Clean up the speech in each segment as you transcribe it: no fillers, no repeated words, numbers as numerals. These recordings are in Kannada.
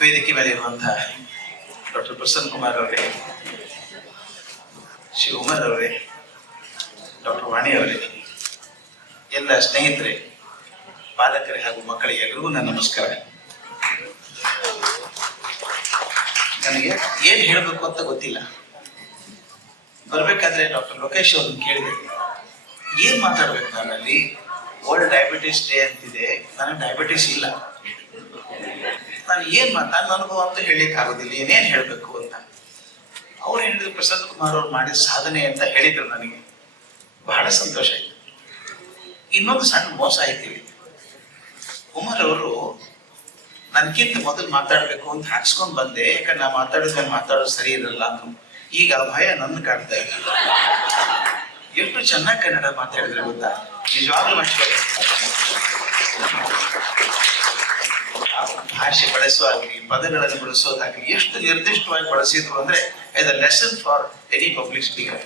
ವೇದಿಕೆ ಮೇಲೆ ಇರುವಂತಹ ಡಾಕ್ಟರ್ ಪ್ರಸನ್ನ ಕುಮಾರ್ ಅವರೇ, ಶ್ರೀ ಉಮರ್ ಅವರೇ, ಡಾಕ್ಟರ್ ವಾಣಿ ಅವರೇ, ಎಲ್ಲ ಸ್ನೇಹಿತರೆ, ಪಾಲಕರೇ ಹಾಗೂ ಮಕ್ಕಳಿಗೆ ಎಲ್ರಿಗೂ ನನ್ನ ನಮಸ್ಕಾರ. ನನಗೆ ಏನ್ ಹೇಳಬೇಕು ಅಂತ ಗೊತ್ತಿಲ್ಲ. ಬರ್ಬೇಕಾದ್ರೆ ಡಾಕ್ಟರ್ ಲೋಕೇಶ್ ಅವ್ರನ್ನ ಕೇಳಿದೆ, ಏನ್ ಮಾತಾಡ್ಬೇಕು ನಾನಲ್ಲಿ. ವರ್ಲ್ಡ್ ಡಯಾಬಿಟಿಸ್ ಡೇ ಅಂತಿದೆ, ನನಗೆ ಡಯಾಬಿಟಿಸ್ ಇಲ್ಲ, ನಾನು ನನ್ನ ಅನುಭವ ಅಂತ ಹೇಳಲಿಕ್ಕೆ ಆಗೋದಿಲ್ಲ, ಏನೇನ್ ಹೇಳ್ಬೇಕು ಅಂತ. ಅವ್ರು ಹೇಳಿದ್ರು ಪ್ರಸನ್ನ ಕುಮಾರ್ ಅವ್ರು ಮಾಡಿದ ಸಾಧನೆ ಅಂತ ಹೇಳಿದ್ರು. ನನಗೆ ಬಹಳ ಸಂತೋಷ ಆಯ್ತು. ಇನ್ನೊಂದು ಸಣ್ಣ ಮೋಸ ಆಯ್ತೀವಿ. ಉಮರ್ ಅವರು ನನ್ಗಿಂತ ಮೊದಲು ಮಾತಾಡ್ಬೇಕು ಅಂತ ಹಾಕ್ಸ್ಕೊಂಡ್ ಬಂದೆ, ಯಾಕಂದ್ರೆ ನಾ ಮಾತಾಡೋದು ಸರಿ ಇರಲ್ಲ ಅಂದ್ರು. ಈಗ ಭಯ ನನ್ನ ಕಾಡ್ತಾ ಇಲ್ಲ. ಎಷ್ಟು ಚೆನ್ನಾಗಿ ಕನ್ನಡ ಮಾತಾಡಿದ್ರೆ ಗೊತ್ತಾ, ನಿಜವಾಗ್ಲೂ ಭಾಷೆ ಬಳಸುವಾಗಲಿ, ಪದಗಳನ್ನು ಬಳಸೋದಾಗಲಿ ಎಷ್ಟು ನಿರ್ದಿಷ್ಟವಾಗಿ ಬಳಸಿದ್ರು ಅಂದ್ರೆ is a lesson for any public speaker.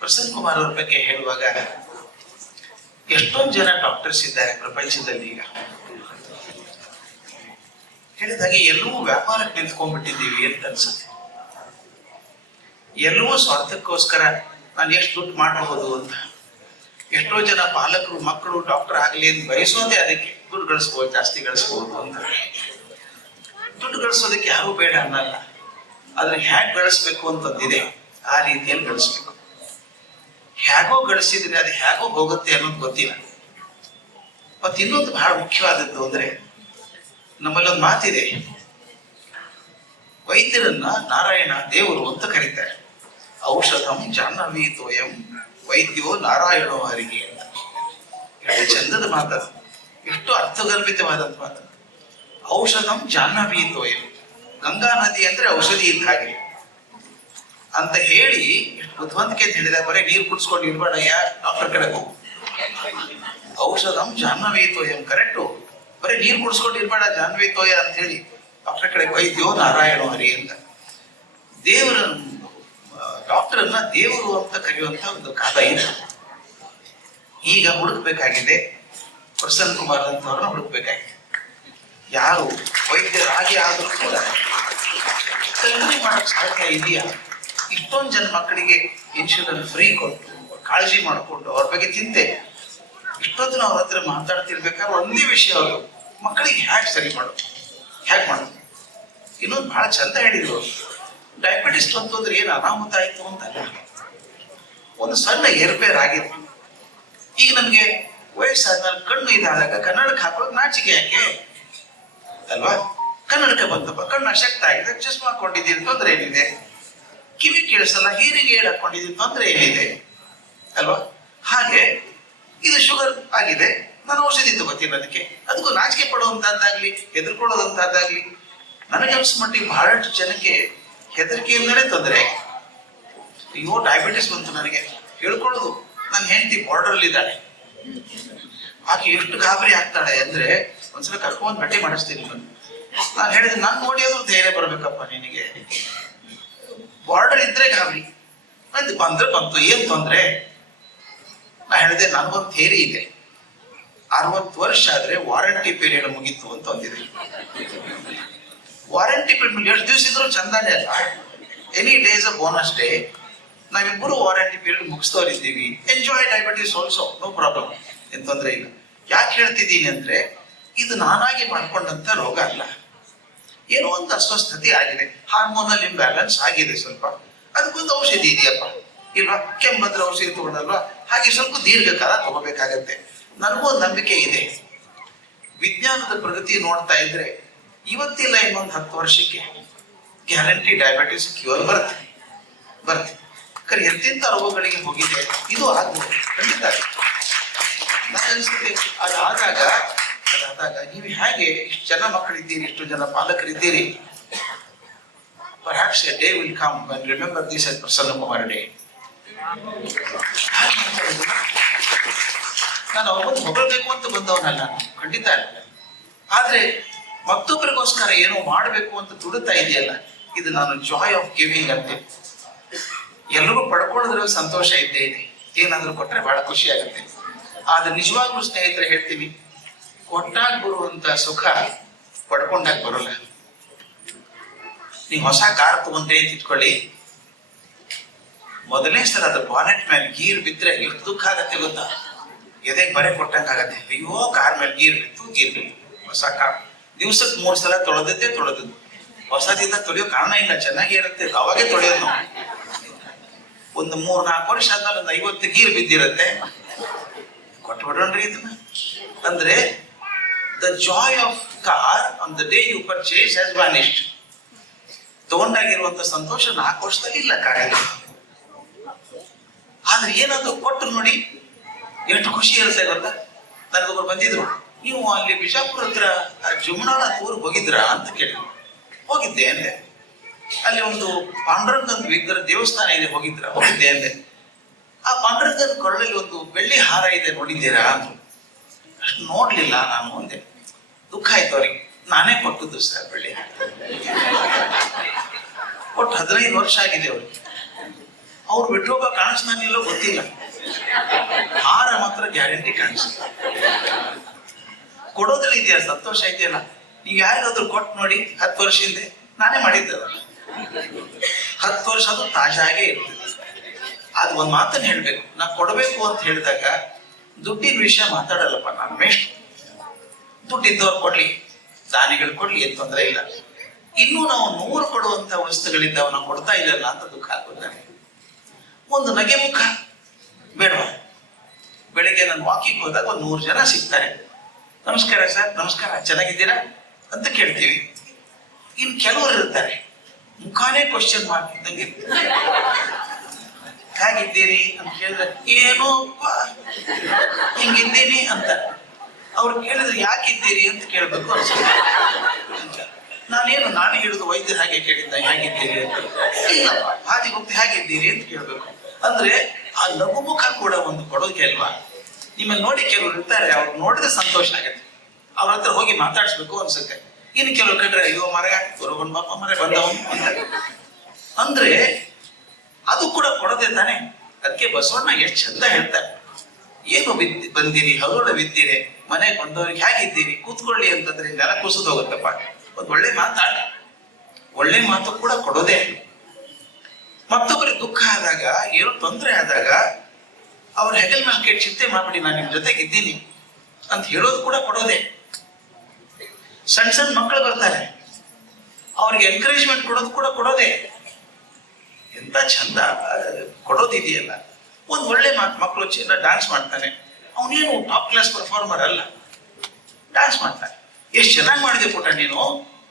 Prasanna Kumar ಅವ್ರ ಬಗ್ಗೆ ಹೇಳುವಾಗ, ಎಷ್ಟೊಂದು ಜನ ಡಾಕ್ಟರ್ಸ್ ಇದ್ದಾರೆ ಪ್ರಪಂಚದಲ್ಲಿ. ಈಗ ಹೇಳಿದಾಗೆ ಎಲ್ಲವೂ ವ್ಯಾಪಾರಕ್ಕೆ ನಿಂತ್ಕೊಂಡ್ಬಿಟ್ಟಿದ್ದೀವಿ ಅಂತ ಅನ್ಸುತ್ತೆ. ಎಲ್ಲವೂ ಸ್ವಾರ್ಥಕ್ಕೋಸ್ಕರ ನಾನು ಎಷ್ಟು ದುಡ್ಡು ಮಾಡಬಹುದು ಅಂತ. ಎಷ್ಟೋ ಜನ ಪಾಲಕರು ಮಕ್ಕಳು ಡಾಕ್ಟರ್ ಆಗ್ಲಿ ಅಂತ ಬಯಸೋದೇ ಅದಕ್ಕೆ, ದುಡ್ಡು ಗಳಿಸ್ಬೋದು, ಜಾಸ್ತಿ ಗಳಿಸ್ಬೋದು ಅಂತ. ದುಡ್ಡು ಗಳಿಸೋದಕ್ಕೆ ಯಾರು ಬೇಡ ಅನ್ನಲ್ಲ, ಆದ್ರೆ ಹ್ಯಾಗ್ ಗಳಿಸ್ಬೇಕು ಅಂತಂದಿದೆ, ಆ ರೀತಿಯಲ್ಲಿ ಗಳಿಸ್ಬೇಕು. ಹೇಗೋ ಗಳಿಸಿದ್ರೆ ಅದು ಹೇಗೋ ಹೋಗುತ್ತೆ ಅನ್ನೋದು ಗೊತ್ತಿಲ್ಲ. ಮತ್ತೆ ಇನ್ನೊಂದು ಬಹಳ ಮುಖ್ಯವಾದದ್ದು ಅಂದ್ರೆ, ನಮ್ಮಲ್ಲಿ ಒಂದು ಮಾತಿದೆ, ವೈದ್ಯರನ್ನ ನಾರಾಯಣ ದೇವರು ಅಂತ ಕರೀತಾರೆ. ಔಷಧಂ ಜಾಹ್ನವಿ ತೋಯಂ ವೈದ್ಯೋ ನಾರಾಯಣೋ ಹರಿಗೆ ಅಂತ. ಎಷ್ಟು ಚಂದದ ಮಾತದು, ಎಷ್ಟು ಅರ್ಥಗರ್ಭಿತವಾದಂತ ಮಾತು. ಔಷಧಂ ಜಾಹ್ನವಿ ತೋಯಂ, ಗಂಗಾ ನದಿ ಅಂದ್ರೆ ಔಷಧಿ ಇದ್ದ ಹಾಗೆ ಅಂತ ಹೇಳಿ ಎಷ್ಟು ಬುದ್ಧಿವಂತಿಕೆ ಅಂತ ಹೇಳಿದ. ಬರೀ ನೀರು ಕುಡಿಸ್ಕೊಂಡು ಇರ್ಬೇಡ, ಡಾಕ್ಟರ್ ಕಡೆ ಹೋಗು. ಔಷಧಂ ಜಾಹ್ನವಿ ತೋಯಂ ಕರೆಕ್ಟು, ಬರೀ ನೀರು ಕುಡಿಸ್ಕೊಂಡು ಇರ್ಬೇಡ, ಜಾಹ್ನವಿ ತೋಯ ಅಂತ ಹೇಳಿ ಡಾಕ್ಟರ್ ಕಡೆ ವೈದ್ಯೋ ನಾರಾಯಣೋ ಹರಿ ಅಂತ. ದೇವರ ಡಾಕ್ಟರನ್ನ ದೇವರು ಅಂತ ಕರೆಯುವಂತ ಒಂದು ಕಾಲ ಇದೆ. ಈಗ ಹುಡುಕ್ಬೇಕಾಗಿದೆ, ಪ್ರಸನ್ನ ಕುಮಾರ್ ಅಂತವ್ರನ್ನ ಹುಡುಕ್ಬೇಕಾಗಿದೆ. ಯಾರು ವೈದ್ಯರಾಗಿ ಆದ್ರೂ ಕೂಡ ಕಲ್ಪನೆ ಮಾಡಕ್ ಸಾಧ್ಯ ಇದೆಯಾ? ಇಷ್ಟೊಂದು ಜನ ಮಕ್ಕಳಿಗೆ ಇನ್ಶೂರೆನ್ಸ್ ಫ್ರೀ ಕೊಟ್ಟು, ಕಾಳಜಿ ಮಾಡಿಕೊಂಡು, ಅವ್ರ ಬಗ್ಗೆ ಚಿಂತೆ. ಇಷ್ಟೊತ್ತು ಅವ್ರ ಹತ್ರ ಮಾತಾಡ್ತಿರ್ಬೇಕಾದ್ರೆ ಒಂದೇ ವಿಷಯ, ಅವರು ಮಕ್ಕಳಿಗೆ ಹ್ಯಾಕ್ ಸರಿ ಮಾಡೋದು, ಹ್ಯಾಕ್ ಮಾಡೋದು. ಇನ್ನೊಂದು ಬಹಳ ಚಂದ ಹೇಳಿದ್ರು, ಡಯಾಬಿಟಿಸ್ ಅಂತಂದ್ರೆ ಏನು ಅನಾಹುತ ಆಯ್ತು ಅಂತಲ್ಲ, ಒಂದು ಸಣ್ಣ ಏರ್ಪೇರ್ ಆಗಿದೆ. ಈಗ ನಮ್ಗೆ ವಯಸ್ಸಾದ್ಮೇಲೆ ಕಣ್ಣು ಇದಾದಾಗ ಕನ್ನಡಕ್ಕೆ ಹಾಕೋಕ್ ನಾಚಿಕೆ ಯಾಕೆ ಅಲ್ವಾ? ಕನ್ನಡಕ್ಕೆ ಬಂತಪ್ಪ, ಕಣ್ಣು ಅಶಕ್ತ ಆಗಿದೆ, ಚಸ್ಮಾ ಹಾಕೊಂಡಿದ್ದೀನಿ, ತೊಂದ್ರೆ ಏನಿದೆ? ಕಿವಿ ಕೇಳಿಸಲ್ಲ, ಹೀರಿಂಗ್ ಏಡ್ ಹಾಕೊಂಡಿದ್ದೀನಿ, ತೊಂದ್ರೆ ಏನಿದೆ ಅಲ್ವಾ? ಹಾಗೆ ಇದು ಶುಗರ್ ಆಗಿದೆ, ನಾನು ಔಷಧಿ ತಗೋತೀನಿ, ಅದಕ್ಕೂ ನಾಚಿಕೆ ಪಡುವಂತಹದ್ದಾಗ್ಲಿ ಹೆದರ್ಕೊಳ್ಳೋದಂತಹದ್ದಾಗ್ಲಿ. ನನಗೆ ಅನ್ಸ್ ಮಟ್ಟಿಗೆ ಬಹಳಷ್ಟು ಜನಕ್ಕೆ ಹೆದರಿಕೆಯಿಂದಲೇ ತೊಂದರೆ. ಅಯ್ಯೋ ಡಯಾಬಿಟಿಸ್ ಬಂತು ನನಗೆ ಹೇಳ್ಕೊಳ್ಳೋದು. ನನ್ನ ಹೆಂಡತಿ ಬಾರ್ಡರ್ ಇದ್ದಾಳೆ, ಆಕೆ ಎಷ್ಟು ಗಾಬರಿ ಆಗ್ತಾಳೆ ಅಂದ್ರೆ ಒಂದ್ಸಲ ಕರ್ಕೊಂಡ್ ಭೇಟಿ ಮಾಡಿಸ್ತೀನಿ. ನಾನು ಹೇಳಿದ್ರೆ ನಾನು ನೋಡಿ ಅದು ಧೈರ್ಯ ಬರ್ಬೇಕಪ್ಪ ನಿನಗೆ. ಬಾರ್ಡರ್ ಇದ್ರೆ ಗಾಬರಿ, ಬಂದ್ರೆ ಬಂತು, ಏನ್ ತೊಂದ್ರೆ? ನಾ ಹೇಳಿದೆ, ನನಗೊಂದು ಥೇರಿ ಇದೆ, 60 ವರ್ಷ ಆದ್ರೆ ವಾರಂಟಿ ಪೀರಿಯಡ್ ಮುಗೀತು ಅಂತ ಒಂದಿದೆ. ವಾರಂಟಿ ಪೀರಿಯಡ್ ಎಷ್ಟು ದಿವಸ ಇದ್ರು ಚಂದಾನೆ ಅಲ್ಲ, any days a bonus day. ನಾವಿಬ್ಬರು ವಾರಂಟಿ ಪೀರಿಯಡ್ ಮುಗಿಸ್ತೋರಿದ್ದೀವಿ. Enjoy diabetes also, no problem, ಏನ್ ತೊಂದ್ರೆ ಇಲ್ಲ. ಯಾಕೆ ಹೇಳ್ತಿದ್ದೀನಿ ಅಂದ್ರೆ, ಇದು ನಾನಾಗಿ ಮಾಡ್ಕೊಂಡಂತ ರೋಗ ಅಲ್ಲ. ಏನೋ ಒಂದು ಅಸ್ವಸ್ಥತೆ ಆಗಿದೆ, ಹಾರ್ಮೋನಲ್ ಇಂಬ್ಯಾಲೆನ್ಸ್ ಆಗಿದೆ ಸ್ವಲ್ಪ, ಅದಕ್ಕೊಂದು ಔಷಧಿ ಇದೆಯಪ್ಪ ಇಲ್ವಾ? ಕೆಮ್ಮಂದ್ರೆ ಔಷಧಿ ತಗೊಳ್ಳಲ್ವಾ? ಹಾಗೆ ಸ್ವಲ್ಪ ದೀರ್ಘಕಾಲ ತಗೋಬೇಕಾಗತ್ತೆ. ನನಗೂ ಒಂದು ನಂಬಿಕೆ ಇದೆ, ವಿಜ್ಞಾನದ ಪ್ರಗತಿ ನೋಡ್ತಾ ಇದ್ರೆ ಇವತ್ತಿಲ್ಲ ಇನ್ನೊಂದು 10 ವರ್ಷಕ್ಕೆ ಗ್ಯಾರಂಟಿ ಡಯಾಬಿಟಿಸ್ ಕ್ಯೂರ್ ಬರುತ್ತೆ. ಕರೆ ಎಂತೆಂಥ ರೋಗಗಳಿಗೆ ಹೋಗಿದೆ, ಇದು ಆಗ್ಬೋದು ಖಂಡಿತ. ನನಗನ್ಸುತ್ತೆ ಅದಾದಾಗ ನೀವು ಹೇಗೆ ಇಷ್ಟು ಜನ ಮಕ್ಕಳಿದ್ದೀರಿ, ಇಷ್ಟು ಜನ ಪಾಲಕರಿದ್ದೀರಿ, perhaps a day will come when remember this as Prasanna Kumar Day. ನಾನು ಅವತ್ತು ಹೊಗಳಬೇಕು ಅಂತ ಬಂದವನಲ್ಲ, ಖಂಡಿತ ಅಲ್ಲ. ಆದ್ರೆ ಮತ್ತೊಬ್ಬರಿಗೋಸ್ಕರ ಏನೋ ಮಾಡಬೇಕು ಅಂತ ತುಡುತ್ತಾ ಇದೆಯಲ್ಲ, ಇದು ನಾನು ಜಾಯ್ ಆಫ್ ಗಿವಿಂಗ್ ಅಂತ. ಎಲ್ಲರೂ ಪಡ್ಕೊಳ್ಳೋದ್ರಲ್ಲಿ ಸಂತೋಷ ಇದ್ದೇ ಇದೆ, ಏನಾದ್ರೂ ಕೊಟ್ರೆ ಬಹಳ ಖುಷಿ ಆಗುತ್ತೆ. ಆದ್ರೆ ನಿಜವಾಗ್ಲೂ ಸ್ನೇಹಿತರೆ ಹೇಳ್ತೀವಿ, ಕೊಟ್ಟಾಗ ಬರುವಂತ ಸುಖ ಪಡ್ಕೊಂಡಾಗ ಬರೋಲ್ಲ. ನೀವು ಹೊಸ ಕಾರ್ ತಗೊಂಡ್ರೆ ಅಂತ ಇಟ್ಕೊಳ್ಳಿ, ಮೊದಲನೇ ಸಲ ಅದ್ರ ಬಾನೆಟ್ ಮೇಲೆ ಗೀರ್ ಬಿದ್ರೆ ಎಷ್ಟು ದುಃಖ ಆಗತ್ತೆ ಗೊತ್ತಾ? ಎದೆಗೆ ಬರೆ ಕೊಟ್ಟಂಗ ಆಗತ್ತೆ. ಅಯ್ಯೋ, ಕಾರ್ ಮೇಲೆ ಗೀರ್ ಬಿತ್ತು. ಹೊಸ ಕಾರ್ ದಿವ್ಸಕ್ಕೆ 3 ಸಲ ತೊಳೆದದ್ದು. ಹೊಸದಿಂದ ತೊಳೆಯೋ ಕಾರಣ ಇಲ್ಲ, ಚೆನ್ನಾಗಿ ಇರುತ್ತೆ, ಅವಾಗೇ ತೊಳೆಯೋದು ನಾವು. ಒಂದು 3-4 ವರ್ಷ ಆದ್ಮೇಲೆ ಒಂದು 50 ಗೀರ್ ಬಿದ್ದಿರತ್ತೆ, ಕೊಟ್ಬಿಡೋಣ್ರಿ ಇದನ್ನ. ಅಂದ್ರೆ the joy of car on the day you purchase has vanished. ತಗೊಂಡಾಗಿರುವಂತ ಸಂತೋಷ 4 ವರ್ಷದಲ್ಲಿ ಇಲ್ಲ ಕಾರಲ್ಲಿ. ಆದ್ರೆ ಏನಾದ್ರು ಕೊಟ್ಟು ನೋಡಿ ಎಷ್ಟು ಖುಷಿ ಇರುತ್ತೆ ಗೊತ್ತಾ? ನನಗೊಬ್ಬರು ಬಂದಿದ್ರು, ನೀವು ಅಲ್ಲಿ ಬಿಜಾಪುರ ಹತ್ರ ಜುಮ್ನಾಳ ಊರಿಗೆ ಹೋಗಿದ್ರಾ ಅಂತ ಕೇಳಿದ್ರು. ಹೋಗಿದ್ದೆ ಅಂದೆ. ಅಲ್ಲಿ ಒಂದು ಪಾಂಡುರಂಗನ ವಿಗ್ರಹ ದೇವಸ್ಥಾನ ಇದೆ, ಹೋಗಿದ್ದೆ ಅಂದೆ. ಆ ಪಾಂಡುರಂಗನ ಕೊರಳಲ್ಲಿ ಒಂದು ಬೆಳ್ಳಿ ಹಾರ ಇದೆ, ನೋಡಿದ್ದೀರಾ ಅಂದ್ರು. ಅಷ್ಟು ನೋಡ್ಲಿಲ್ಲ ನಾನು ಅಂದೆ. ದುಃಖ ಆಯ್ತು ಅವ್ರಿಗೆ. ನಾನೇ ಕೊಟ್ಟದ್ದು ಸರ್ ಬೆಳ್ಳಿ ಹಾರ. ಒಟ್ಟು 15 ವರ್ಷ ಆಗಿದೆ ಅವ್ರಿಗೆ. ಅವ್ರು ಬಿಟ್ಟೋಗ ಕಾಣಿಸ್ತಾನಿಲ್ಲೋ ಗೊತ್ತಿಲ್ಲ, ಹಾರ ಮಾತ್ರ ಗ್ಯಾರಂಟಿ ಕಾಣಿಸುತ್ತೆ. ಕೊಡೋದ್ರಲ್ಲಿ ಇದೆಯಾ ಸಂತೋಷ ಇದೆಯಲ್ಲ. ನೀವು ಯಾರಿಗಾದ್ರು ಕೊಟ್ಟು ನೋಡಿ, 10 ವರ್ಷ ಹಿಂದೆ ನಾನೇ ಮಾಡಿದ್ದಲ್ಲ, 10 ವರ್ಷ ಅದು ತಾಜಾಗೆ ಇರ್ತದೆ. ಅದು ಒಂದ್ ಮಾತನ್ನ ಹೇಳ್ಬೇಕು, ನಾ ಕೊಡಬೇಕು ಅಂತ ಹೇಳಿದಾಗ ದುಡ್ಡಿನ ವಿಷಯ ಮಾತಾಡಲ್ಲಪ್ಪ ನಾನು. ಮೇಷ್ಟ್ ದುಡ್ಡಿದ್ದವ್ರು ಕೊಡ್ಲಿ, ದಾನಿಗಳು ಕೊಡ್ಲಿ, ಏನ್ ತೊಂದರೆ ಇಲ್ಲ. ಇನ್ನೂ ನಾವು 100 ಕೊಡುವಂತ ವಸ್ತುಗಳಿದ್ದಾವ, ನಾವು ಕೊಡ್ತಾ ಇಲ್ಲಲ್ಲ ಅಂತ ದುಃಖ ಆಗುತ್ತೆ. ಒಂದು ನಗೆ ಮುಖ ಬೇಡವಾ? ಬೆಳಿಗ್ಗೆ ನಾನು ವಾಕಿಂಗ್ ಹೋದಾಗ ಒಂದು 100 ಜನ ಸಿಗ್ತಾರೆ. ನಮಸ್ಕಾರ ಸರ್, ನಮಸ್ಕಾರ, ಚೆನ್ನಾಗಿದ್ದೀರಾ ಅಂತ ಕೇಳ್ತೀವಿ. ಇನ್ ಕೆಲವರು ಇರ್ತಾರೆ, ಮುಖಾನೇ ಕ್ವಶನ್ ಮಾಡ್ತಿದ್ದಂಗೆ, ಹೇಗಿದ್ದೀರಿ ಅಂತ ಕೇಳಿದ್ರೆ ಏನೋ ಹಿಂಗಿದ್ದೀನಿ ಅಂತ. ಅವ್ರು ಕೇಳಿದ್ರೆ ಯಾಕಿದ್ದೀರಿ ಅಂತ ಕೇಳ್ಬೇಕು ಅನ್ಸುತ್ತೆ. ನಾನೇ ಹಿಡಿದು ವೈದ್ಯರು ಹಾಗೆ ಕೇಳಿದ್ದ ಹೇಗಿದ್ದೀರಿ ಅಂತ. ಇಲ್ಲಪ್ಪ, ಹಾಗೆ ಹೋಗ್ತಿ ಹೇಗಿದ್ದೀರಿ ಅಂತ ಕೇಳ್ಬೇಕು. ಅಂದ್ರೆ ಆ ಲಘು ಮುಖ ಕೂಡ ಒಂದು ಕೊಡೋಕೆ ಅಲ್ವಾ? ನಿಮ್ಮಲ್ಲಿ ನೋಡಿ ಕೆಲವರು ಇರ್ತಾರೆ, ಅವ್ರು ನೋಡಿದ್ರೆ ಸಂತೋಷ ಆಗುತ್ತೆ, ಅವ್ರ ಹತ್ರ ಹೋಗಿ ಮಾತಾಡ್ಸ್ಬೇಕು ಅನ್ಸುತ್ತೆ. ಇನ್ನು ಕೆಲವರು ಕಂಡ್ರೆ ಅಯ್ಯೋ ಮರ ಗುರುಗನ್ ಬಾಪ ಮರ ಬಂದವನು ಅಂತ. ಅಂದ್ರೆ ಅದು ಕೂಡ ಕೊಡದೆ ತಾನೆ. ಅದಕ್ಕೆ ಬಸವಣ್ಣ ಎಷ್ಟು ಚಂದ ಹೇಳ್ತಾರೆ, ಏನು ಬಂದಿರಿ, ಹಗುರ ಬಿದ್ದೀರಿ, ಮನೆಗೆ ಬಂದವ್ರಿಗೆ ಹೇಗಿದ್ದೀರಿ, ಕೂತ್ಕೊಳ್ಳಿ ಅಂತಂದ್ರೆ ನೆಲ ಕುಸಿದು ಹೋಗುತ್ತಪ್ಪ. ಒಂದು ಒಳ್ಳೆ ಮಾತಾಡ, ಒಳ್ಳೆ ಮಾತು ಕೂಡ ಕೊಡೋದೇ. ಮತ್ತೊಬ್ಬರಿಗೆ ದುಃಖ ಆದಾಗ, ಏನೋ ತೊಂದರೆ ಆದಾಗ ಅವ್ರ ಹೆಗಲ್ ಮೇಲೆ ಕೆಟ್ಟ ಚಿಂತೆ ಮಾಡ್ಬಿಡಿ, ನಾನು ನಿಮ್ ಜೊತೆಗೆ ಇದ್ದೀನಿ ಅಂತ ಹೇಳೋದು ಕೂಡ ಕೊಡೋದೇ. ಸಣ್ಣ ಸಣ್ಣ ಮಕ್ಕಳು ಬರ್ತಾರೆ, ಅವ್ರಿಗೆ ಎನ್ಕರೇಜ್ಮೆಂಟ್ ಕೊಡೋದು ಕೂಡ ಕೊಡೋದೇ. ಎಂತ ಚಂದ ಕೊಡೋದಿದೆಯಲ್ಲ. ಒಂದ್ ಒಳ್ಳೆ ಮಕ್ಕಳು ಚೆನ್ನಾಗಿ ಡ್ಯಾನ್ಸ್ ಮಾಡ್ತಾನೆ, ಅವನೇನು ಟಾಪ್ ಕ್ಲಾಸ್ ಪರ್ಫಾರ್ಮರ್ ಅಲ್ಲ, ಡ್ಯಾನ್ಸ್ ಮಾಡ್ತಾನೆ. ಎಷ್ಟು ಚೆನ್ನಾಗಿ ಮಾಡಿದೆ ಪುಟ ನೀನು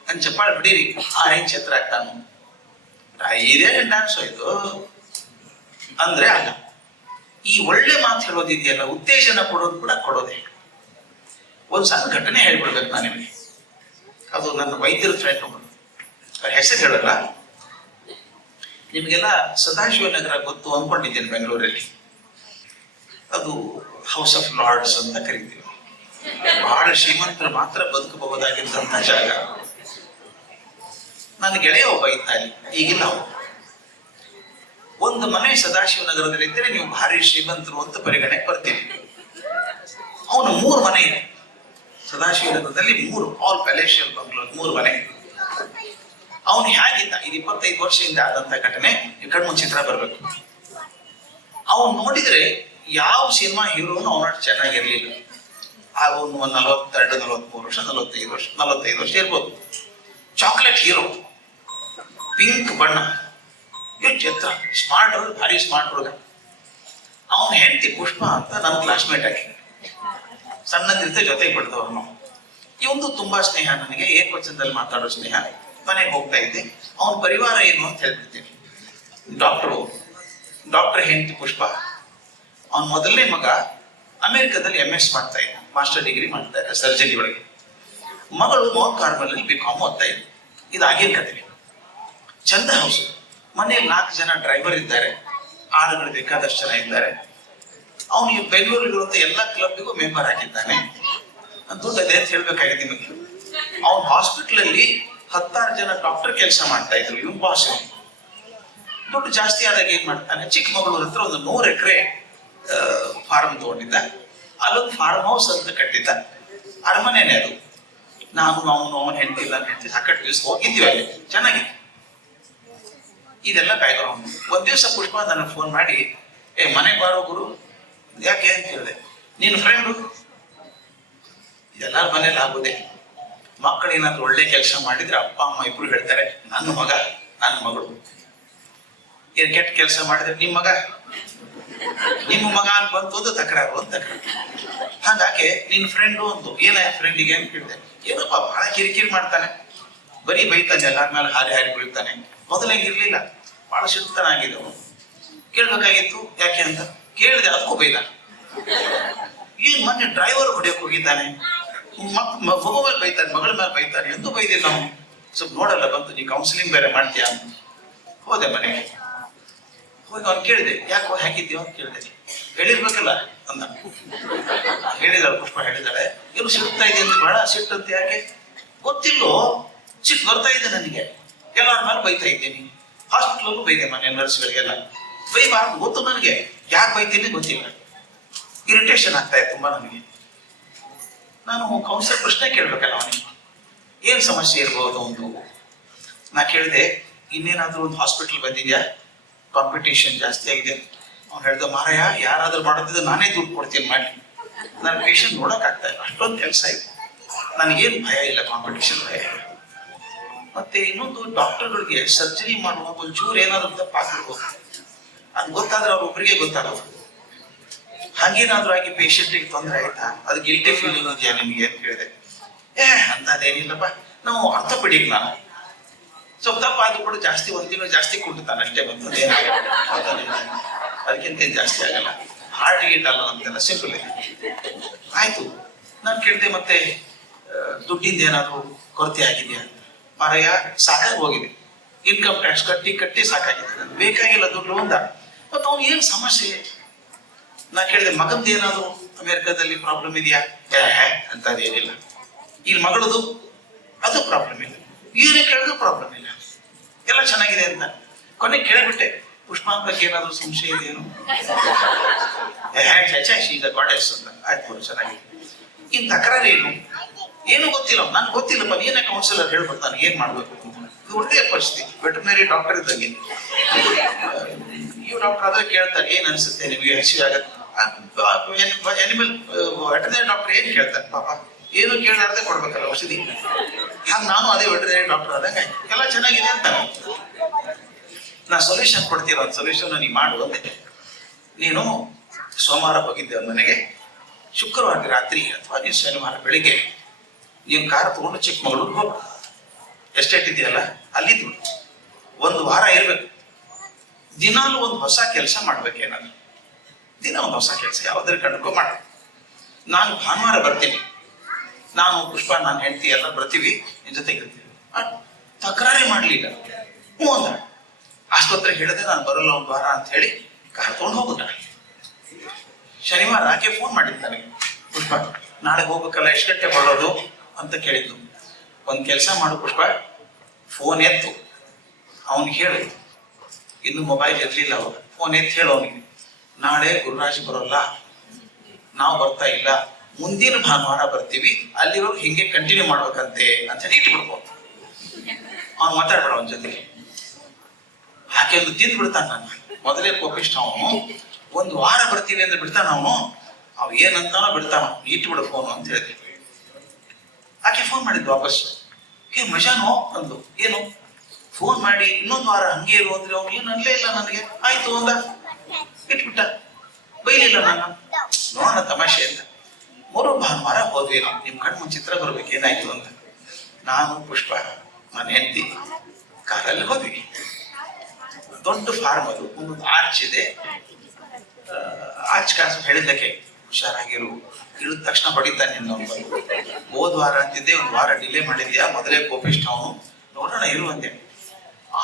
ಅಂತ ಚಪ್ಪಾಳೆ ಬಿಡಿರಿ, ಆ ರೇಂಜ್ ಛತ್ರ ಆಗ್ತಾನು. ಇದೇ ಡ್ಯಾನ್ಸ್ ಇದು ಅಂದ್ರೆ ಅಲ್ಲ. ಈ ಒಳ್ಳೆ ಮಾತು ಹೇಳೋದಿದೆಯಲ್ಲ, ಉತ್ತೇಜನ ಕೊಡೋದು ಕೂಡ ಕೊಡೋದೇ. ಒಂದ್ ಸಣ್ಣ ಘಟನೆ ಹೇಳ್ಬಿಡ್ಬೇಕು ನಾನು ನಿಮಗೆ. ಅದು ನನ್ನ ವೈದ್ಯರ ಫ್ರೆಂಡ್ ಒಬ್ಬರು, ಅವ್ರ ಹೆಸರು ಹೇಳಲ್ಲ. ನಿಮಗೆಲ್ಲ ಸದಾಶಿವನಗರ ಗೊತ್ತು ಅನ್ಕೊಂಡಿದ್ದೇನೆ, ಬೆಂಗಳೂರಲ್ಲಿ. ಅದು ಹೌಸ್ ಆಫ್ ಲಾರ್ಡ್ಸ್ ಅಂತ ಕರಿತೀವಿ. ಬಹಳ ಶ್ರೀಮಂತರು ಮಾತ್ರ ಬದುಕಬಹುದಾಗಿದ್ದಂತ ಜಾಗ. ನನ್ನ ಗೆಳೆಯ ಒಬ್ಬ ಇದ್ದ ಅಲ್ಲಿ, ಈಗಿಲ್ಲ ಅವನು. ಒಂದು ಮನೆ ಸದಾಶಿವನಗರದಲ್ಲಿ ಇದ್ದರೆ ನೀವು ಭಾರಿ ಶ್ರೀಮಂತರು ಅಂತ ಪರಿಗಣೆಗೆ ಬರ್ತೀವಿ. ಅವನು 3 ಮನೆ ಇದೆ ಸದಾಶಿವನಗರದಲ್ಲಿ, 3 ಆಲ್ ಪ್ಯಾಲೇಷಿಯಲ್ ಬಂಗ್ಲೋರ್, 3 ಮನೆ. ಅವನು ಹೇಗಿದ್ದ, ಇದು 25 ವರ್ಷದಿಂದ ಆದಂತ ಘಟನೆ. ಈ ಕಣ್ಮುಂದ್ ಚಿತ್ರ ಬರ್ಬೇಕು. ಅವನು ನೋಡಿದ್ರೆ ಯಾವ ಸಿನಿಮಾ ಹೀರೋನು ಅವನಷ್ಟು ಚೆನ್ನಾಗಿರ್ಲಿಲ್ಲ. ಆಗ ಒಂದು 42-43 ವರ್ಷ, 45 ವರ್ಷ ಇರ್ಬೋದು. ಚಾಕ್ಲೇಟ್ ಹೀರೋ, ಪಿಂಕ್ ಬಣ್ಣ, ಎಷ್ಟು ಎತ್ತರ, ಸ್ಮಾರ್ಟ್, ಭಾರಿ ಸ್ಮಾರ್ಟ್ ಹುಡುಗ. ಅವನ ಹೆಂಡತಿ ಪುಷ್ಪ ಅಂತ ನನ್ನ ಕ್ಲಾಸ್ಮೇಟ್ ಆಗಿ, ಸಣ್ಣದಿರ್ತೆ ಜೊತೆಗೆ ಬಿಡ್ದವ್ರು ನಾವು. ಇವಂದು ತುಂಬಾ ಸ್ನೇಹ ನನಗೆ, ಏಕವಚನದಲ್ಲಿ ಮಾತಾಡೋ ಸ್ನೇಹ. ಮನೆಗೆ ಹೋಗ್ತಾ ಇದ್ದೆ, ಅವನ ಪರಿವಾರ ಏನು ಅಂತ ಹೇಳ್ಬಿಡ್ತೀನಿ. ಡಾಕ್ಟರ್ ಹೆಂಡತಿ ಪುಷ್ಪ. ಅವನ ಮೊದಲನೇ ಮಗ ಅಮೆರಿಕದಲ್ಲಿ MS ಮಾಡ್ತಾ ಇದ್ದ, ಮಾಸ್ಟರ್ ಡಿಗ್ರಿ ಮಾಡ್ತಾ ಇದ್ದ ಸರ್ಜರಿ ಒಳಗೆ. ಮಗಳು ಮೌಂಟ್ ಕಾರ್ಮಲ್ BCom ಓದ್ತಾ ಇದ್ದ. ಇದು ಆಗಿನ ಕತೆ. ಚಂದ ಹೌಸು. ಮನೆಯಲ್ಲಿ 4 ಜನ ಡ್ರೈವರ್ ಇದ್ದಾರೆ, ಆಳುಗಳು ಬೇಕಾದಷ್ಟು ಜನ ಇದ್ದಾರೆ. ಅವನು ಈ ಬೆಂಗಳೂರಿಗಿರುವಂತ ಎಲ್ಲ ಕ್ಲಬ್ಗೂ ಮೆಂಬರ್ ಆಗಿದ್ದಾನೆ. ದುಡ್ಡು ಅದೇ ಅಂತ ಹೇಳ್ಬೇಕಾಗಿದೆ ನಿಮಗೆ. ಅವನ ಹಾಸ್ಪಿಟಲ್ ಅಲ್ಲಿ 16 ಜನ ಡಾಕ್ಟರ್ ಕೆಲಸ ಮಾಡ್ತಾ ಇದ್ರು. ಇವನ್ ಬಾಸ್. ದುಡ್ಡು ಜಾಸ್ತಿ ಆದಾಗ ಏನ್ ಮಾಡ್ತಾನೆ, ಚಿಕ್ಕಮಗಳೂರ ಹತ್ರ ಒಂದು 100 ಎಕರೆ ಫಾರ್ಮ್ ತಗೊಂಡಿದ್ದ. ಅಲ್ಲೊಂದು ಫಾರ್ಮ್ ಹೌಸ್ ಅಂತ ಕಟ್ಟಿದ್ದ. ಅರಮನೆನೇ ಅದು. ನಾನು ಅವನ ಹೆಂಡತಿ ಇಲ್ಲ ಹೆಂಡತಿ ಸಾಕಷ್ಟು ದಿವಸ ಹೋಗಿದ್ದೀವಿ ಅಲ್ಲಿ, ಚೆನ್ನಾಗಿತ್ತು. ಇದೆಲ್ಲ ಬ್ಯಾಕ್ಗ್ರೌಂಡ್. ಒಂದ್ ದಿವಸ ಪುಷ್ಪ ನನಗೆ ಫೋನ್ ಮಾಡಿ, ಮನೆಗೆ ಬಾರೋ ಗುರು. ಯಾಕೆ ಅಂತ ಕೇಳಿದೆ. ನಿನ್ನ ಫ್ರೆಂಡು. ಇದೆಲ್ಲರ ಮನೇಲಿ ಆಗೋದೆ. ಮಕ್ಕಳು ಏನಾದ್ರು ಒಳ್ಳೆ ಕೆಲಸ ಮಾಡಿದ್ರೆ ಅಪ್ಪ ಅಮ್ಮ ಇಬ್ರು ಹೇಳ್ತಾರೆ ನನ್ನ ಮಗ ನನ್ನ ಮಗಳು. ಏನ್ ಕೆಟ್ಟ ಕೆಲಸ ಮಾಡಿದ್ರೆ ನಿಮ್ಮ ಮಗ ಅಂತ ಬಂತು ತಕರಾರು ಅಂತ. ಹಾಗಾಗಿ ನಿನ್ನ ಫ್ರೆಂಡು ಒಂದು ಏನಾಯ್ತು ಫ್ರೆಂಡಿಗೆ ಅಂತ ಕೇಳಿದೆ. ಏನಪ್ಪ ಬಹಳ ಕಿರಿಕಿರಿ ಮಾಡ್ತಾನೆ, ಬರೀ ಬೈತಾನೆ, ಎಲ್ಲಾರ ಮೇಲೆ ಹಾರಿ ಹಾರಿ ಬೀಳ್ತಾನೆ. ಮೊದಲಾಗಿರ್ಲಿಲ್ಲ, ಬಹಳ ಶಿಸ್ತನಾಗಿದೆ ಅವನು. ಕೇಳ್ಬೇಕಾಗಿತ್ತು ಯಾಕೆ ಅಂತ ಕೇಳಿದೆ, ಅದಕ್ಕೂ ಬೈದ. ಏನ್ ಮೊನ್ನೆ ಡ್ರೈವರ್ ಹೊಡೆಯಕ್ ಹೋಗಿದ್ದಾನೆ, ಮಗು ಮೇಲೆ ಬೈತಾನೆ, ಮಗಳ ಮೇಲೆ ಬೈತಾನೆ, ಎಂದೂ ಬೈದಿಲ್ಲ ಅವನು. ಸ್ವಲ್ಪ ನೋಡಲ್ಲ ಬಂತು, ನೀ ಕೌನ್ಸಿಲಿಂಗ್ ಬೇರೆ ಮಾಡ್ತೀಯ ಅಂತ. ಹೋದೆ ಮನೆಗೆ ಹೋಗಿ ಅವ್ನು ಕೇಳಿದೆ, ಯಾಕೋ ಹೇಗಿದ್ದೀವ ಅಂತ ಕೇಳಿದೆ. ಹೇಳಿರ್ಬೇಕಲ್ಲ ಅಂದ. ಹೇಳಿದಾಳೆ ಪುಷ್ಪ, ಹೇಳಿದಾಳೆ ಏನು ಸಿಡ್ತಾ ಇದೆ ಅಂತ. ಬಹಳ ಸಿಟ್ಟಂತೆ. ಯಾಕೆ ಗೊತ್ತಿಲ್ಲೋ, ಸಿಟ್ಟು ಬರ್ತಾ ಇದೆ ನನಗೆ, ಎಲ್ಲರ ಮೇಲೆ ಬೈತಾ ಇದ್ದೀನಿ. ಹಾಸ್ಪಿಟಲ್ ಬೈದೆ, ಮನೆ ನರ್ಸ್ಗಳಿಗೆಲ್ಲ ಬೈಬಾರ್ದು ಗೊತ್ತು ನನಗೆ, ಯಾಕೆ ಬೈತೀನಿ ಗೊತ್ತಿಲ್ಲ. ಇರಿಟೇಷನ್ ಆಗ್ತಾ ಇದೆ ತುಂಬಾ ನನಗೆ. ನಾನು ಕೌನ್ಸಿಲರ್ ಪ್ರಶ್ನೆ ಕೇಳ್ಬೇಕಲ್ಲ ಅವನಿಗೆ, ಏನ್ ಸಮಸ್ಯೆ ಇರ್ಬೋದು ಒಂದು. ನಾ ಕೇಳಿದೆ, ಇನ್ನೇನಾದ್ರೂ ಒಂದು ಹಾಸ್ಪಿಟಲ್ ಬಂದಿದ್ಯಾ, ಕಾಂಪಿಟೇಷನ್ ಜಾಸ್ತಿ ಆಗಿದೆ. ಅವ್ನು ಹೇಳ್ದ, ಮಾರಾಯ ಯಾರಾದ್ರೂ ಮಾಡೋದಿದ್ದು ನಾನೇ ದುಡ್ಡು ಕೊಡ್ತೀನಿ ಮಾಡಿ, ನನ್ನ ಪೇಷಂಟ್ ನೋಡಕ್ ಆಗ್ತಾ ಇಲ್ಲ, ಅಷ್ಟೊಂದು ಕೆಲಸ ಇದೆ, ನನಗೇನು ಭಯ ಇಲ್ಲ, ಕಾಂಪಿಟೇಷನ್ ಭಯ ಇಲ್ಲ. ಮತ್ತೆ ಇನ್ನೊಂದು, ಡಾಕ್ಟರ್ಗಳಿಗೆ ಸರ್ಜರಿ ಮಾಡುವಾಗ ಒಂಚೂರು ಏನಾದ್ರು ತಪ್ಪಾಗ್ಬಿಡ್ಬೋದು, ಅದು ಗೊತ್ತಾದ್ರೆ ಅವ್ರೊಬ್ಬರಿಗೆ ಗೊತ್ತಾಗಲ್ಲ. ಹಾಗೇನಾದ್ರೂ ಆಗಿ ಪೇಷಂಟಿಗೆ ತೊಂದರೆ ಆಯ್ತಾ, ಅದು ಗಿಲ್ಟಿ ಫೀಲಿಂಗ್ ಇದೆಯಾ ನಿಮಗೆ ಅಂತ ಕೇಳಿದೆ. ಅಂತದೇನಿಲ್ಲಪ್ಪ, ನಾವು ಆರ್ಥೋಪೆಡಿಕ್, ನಾನು ಸ್ವಲ್ಪ ತಪ್ಪ ಆದ್ರೂ ಕೂಡ ಜಾಸ್ತಿ ಒಂದ್ ತಿಂಗಳು ಜಾಸ್ತಿ ಕುಂಟಾನೆ ಅಷ್ಟೇ, ಬಂತದೆ ಅದಕ್ಕಿಂತ ಜಾಸ್ತಿ ಆಗಲ್ಲ, ಹಾರ್ಟ್ ಗೀಟ್ ಅಲ್ಲ ಅಂತೆಲ್ಲ ಸಿಂಪಲ್ ಇದೆ. ಆಯ್ತು, ನಾನು ಕೇಳಿದೆ, ಮತ್ತೆ ದುಡ್ಡಿಂದ ಏನಾದ್ರು ಕೊರತೆ ಆಗಿದೆಯಾ. ಮಾರಾಯ ಸಾಕಾಗಿ ಹೋಗಿದೆ, ಇನ್ಕಮ್ ಟ್ಯಾಕ್ಸ್ ಕಟ್ಟಿ ಸಾಕಾಗಿದೆ, ನನಗೆ ಬೇಕಾಗಿಲ್ಲ ದುಡ್ಡು ಅಂದ. ಮತ್ತೆ ಅವ್ನು ಏನ್ ಸಮಸ್ಯೆ. ನಾ ಕೇಳಿದೆ, ಮಗಂದು ಏನಾದ್ರು ಅಮೆರಿಕದಲ್ಲಿ ಪ್ರಾಬ್ಲಮ್ ಇದೆಯಾ ಅಂತ. ಅದೇನಿಲ್ಲ. ಇಲ್ಲಿ ಮಗಳದು ಅದು ಪ್ರಾಬ್ಲಮ್ ಇಲ್ಲ, ಏನೇ ಕೇಳಿದ್ರು ಪ್ರಾಬ್ಲಮ್ ಇಲ್ಲ, ಎಲ್ಲ ಚೆನ್ನಾಗಿದೆ ಅಂತ. ಕೊನೆಗೆ ಕೇಳ್ಬಿಟ್ಟೆ, ಪುಷ್ಪಾನ್ ಬಗ್ಗೆ ಏನಾದ್ರು ಸಂಶಯ ಇದೆಯೇನು. ಶೀಸ್ ಗಾಡೆಸ್ ಅಂತ. ಆಯ್ತು ಚೆನ್ನಾಗಿದೆ. ಇನ್ ತಕರಾರು ಏನು ಗೊತ್ತಿಲ್ಲ, ನನ್ಗೆ ಗೊತ್ತಿಲ್ಲಪ್ಪ, ನೀನೇ ಕೌನ್ಸಿಲರ್ ಹೇಳ್ಬೇಕು ನನಗೆ ಏನ್ ಮಾಡ್ಬೇಕು ಅಂತ. ಇದು ಒಳ್ಳೆಯ ಪರಿಸ್ಥಿತಿ, ವೆಟರ್ನರಿ ಡಾಕ್ಟರ್ ಇದ್ದಂಗೆ. ಇವ್ ಡಾಕ್ಟರ್ ಆದ್ರೆ ಕೇಳ್ತಾರೆ, ಏನ್ ಅನ್ಸುತ್ತೆ ನಿಮಗೆ, ಹಸಿವೆ ಆಗತ್ತೆ. ಅನಿಮಲ್ ವೆಟರ್ನರಿ ಡಾಕ್ಟರ್ ಏನ್ ಕೇಳ್ತಾರೆ ಪಾಪ, ಏನು ಕೇಳಾರ್ದೆ ಕೊಡ್ಬೇಕಲ್ಲ ಔಷಧಿ. ಹಾಗೆ ನಾನು ಅದೇ ವೆಟರ್ನರಿ ಡಾಕ್ಟರ್ ಆದಂಗೆ ಎಲ್ಲ ಚೆನ್ನಾಗಿದೆ ಅಂತ ನಾ ಸೊಲ್ಯೂಷನ್ ಕೊಡ್ತೀರ, ಒಂದು ಸೊಲ್ಯೂಷನ್ ನೀ ಮಾಡುವಂತೆ. ನೀನು ಸೋಮವಾರ ಹೋಗಿದ್ದೆ ಮನೆಗೆ, ಶುಕ್ರವಾರ ರಾತ್ರಿ ಅಥವಾ ನೀನು ಶನಿವಾರ ಬೆಳಿಗ್ಗೆ ನೀನು ಕಾರ್ ತಗೊಂಡು ಚಿಕ್ಕಮಗಳೂರಿಗೆ ಹೋಗ. ಎಸ್ಟೇಟ್ ಇದೆಯಲ್ಲ ಅಲ್ಲಿದ್ದು ಒಂದು ವಾರ ಇರ್ಬೇಕು. ದಿನಾಲು ಒಂದು ಹೊಸ ಕೆಲಸ ಮಾಡ್ಬೇಕೇನಾದ್ರು, ದಿನ ಒಂದು ಹೊಸ ಕೆಲಸ ಯಾವ್ದಾರು ಕಂಡುಕೋ ಮಾಡ. ನಾನು ಭಾನುವಾರ ಬರ್ತೀನಿ, ನಾನು ಪುಷ್ಪ ನಾನು ಹೆಂಡತಿ ಎಲ್ಲ ಬರ್ತೀವಿ, ನಿನ್ ಜೊತೆಗೆ ಇರ್ತೀವಿ. ತಕರಾರೇ ಮಾಡ್ಲಿಲ್ಲ, ಹ್ಞೂ ಅಂದ. ಆಸ್ಪತ್ರೆ ಹೇಳಿದೆ ನಾನು ಬರಲ್ಲ ಒಂದು ವಾರ ಅಂತ ಹೇಳಿ ಕಾರ್ ತಗೊಂಡು ಹೋಗ್ಬಿಟ್ಟ. ಶನಿವಾರ ಆಕೆ ಫೋನ್ ಮಾಡಿದ್ದು ನನಗೆ, ಪುಷ್ಪ ನಾಳೆ ಹೋಗ್ಬೇಕಲ್ಲ, ಎಷ್ಟು ಗಂಟೆ ಬರೋದು ಅಂತ ಕೇಳಿದ್ದು. ಒಂದ್ ಕೆಲಸ ಮಾಡು ಪುಷ್ಪ, ಫೋನ್ ಎತ್ತು ಅವನಿಗೆ ಹೇಳು, ಇನ್ನು ಮೊಬೈಲ್ ಇರ್ಲಿಲ್ಲ ಅವಾಗ, ಫೋನ್ ಎತ್ತು ಹೇಳು ಅವನಿಗೆ, ನಾಳೆ ಗುರುರಾಜ್ ಬರೋಲ್ಲ, ನಾವು ಬರ್ತಾ ಇಲ್ಲ, ಮುಂದಿನ ಭಾನುವಾರ ಬರ್ತೀವಿ, ಅಲ್ಲಿರೋರು ಹಿಂಗೆ ಕಂಟಿನ್ಯೂ ಮಾಡ್ಬೇಕಂತೆ ಅಂತ ಹೇಳಿ ಇಟ್ಬಿಡ್ಬೋದು. ಅವ್ನು ಮಾತಾಡ್ಬೇಡ ಅವನ ಜೊತೆಗೆ. ಆಕೆ ಒಂದು ತಿಂದು ಬಿಡ್ತಾನ. ನಾನು ಮೊದಲೇ ಕೋಪಿಷ್ಟ ಅವನು, ಒಂದು ವಾರ ಬರ್ತೀವಿ ಅಂದ್ರೆ ಬಿಡ್ತಾನ ಅವನು, ಅವ್ ಏನಂತಾನೋ ಬಿಡ್ತಾನೋ, ಇಟ್ಬಿಡು ಫೋನು ಅಂತ ಹೇಳಿದೆ. ಆಕೆ ಫೋನ್ ಮಾಡಿದ್ದು ವಾಪಸ್, ಮಜಾನೋ ಅಂದು. ಏನು ಫೋನ್ ಮಾಡಿ ಇನ್ನೊಂದು ವಾರ ಹಂಗೆ ಇರು ಅಂದ್ರೆ ಅವ್ನು ಏನು ಅನ್ಲೇ ಇಲ್ಲ ನನಗೆ. ಆಯ್ತು ಅಂದ, ಬಿಟ್ಬಿಟ್ಟ, ಬೈಲಿಲ್ಲ ನಾನು. ನೋಡೋಣ ತಮಾಷೆ ಅಂತ. 3 ಭಾನುವಾರ ಹೋದ್ವಿ ನಾವು, ನಿಮ್ ಕಣ್ಣು ಚಿತ್ರ ಬರ್ಬೇಕು ಏನಾಯ್ತು ಅಂತ. ನಾನು ಪುಷ್ಪ ನನ್ನ ಹೆಂಡತಿ ಕಾರಲ್ಲಿ ಹೋದ್ವಿ. ದೊಡ್ಡ ಫಾರ್ಮ್ ಅದು, ಒಂದು ಆರ್ಚ್ ಇದೆ. ಆರ್ಚ್ ಕಾಸು ಹೇಳಿದ್ದಕ್ಕೆ ಹುಷಾರಾಗಿರು, ಇಳಿದ ತಕ್ಷಣ ಹೊಡಿತಾನೆ ಇನ್ನೊಂದು. ಹೋದ್ ವಾರ ಅಂತಿದ್ದೆ, ಒಂದು ವಾರ ಡಿಲೇ ಮಾಡಿದ್ಯಾ, ಮೊದಲೇ ಕೋಪಿಷ್ಟ ಅವನು, ನೋಡೋಣ ಇರು ಅಂದೆ.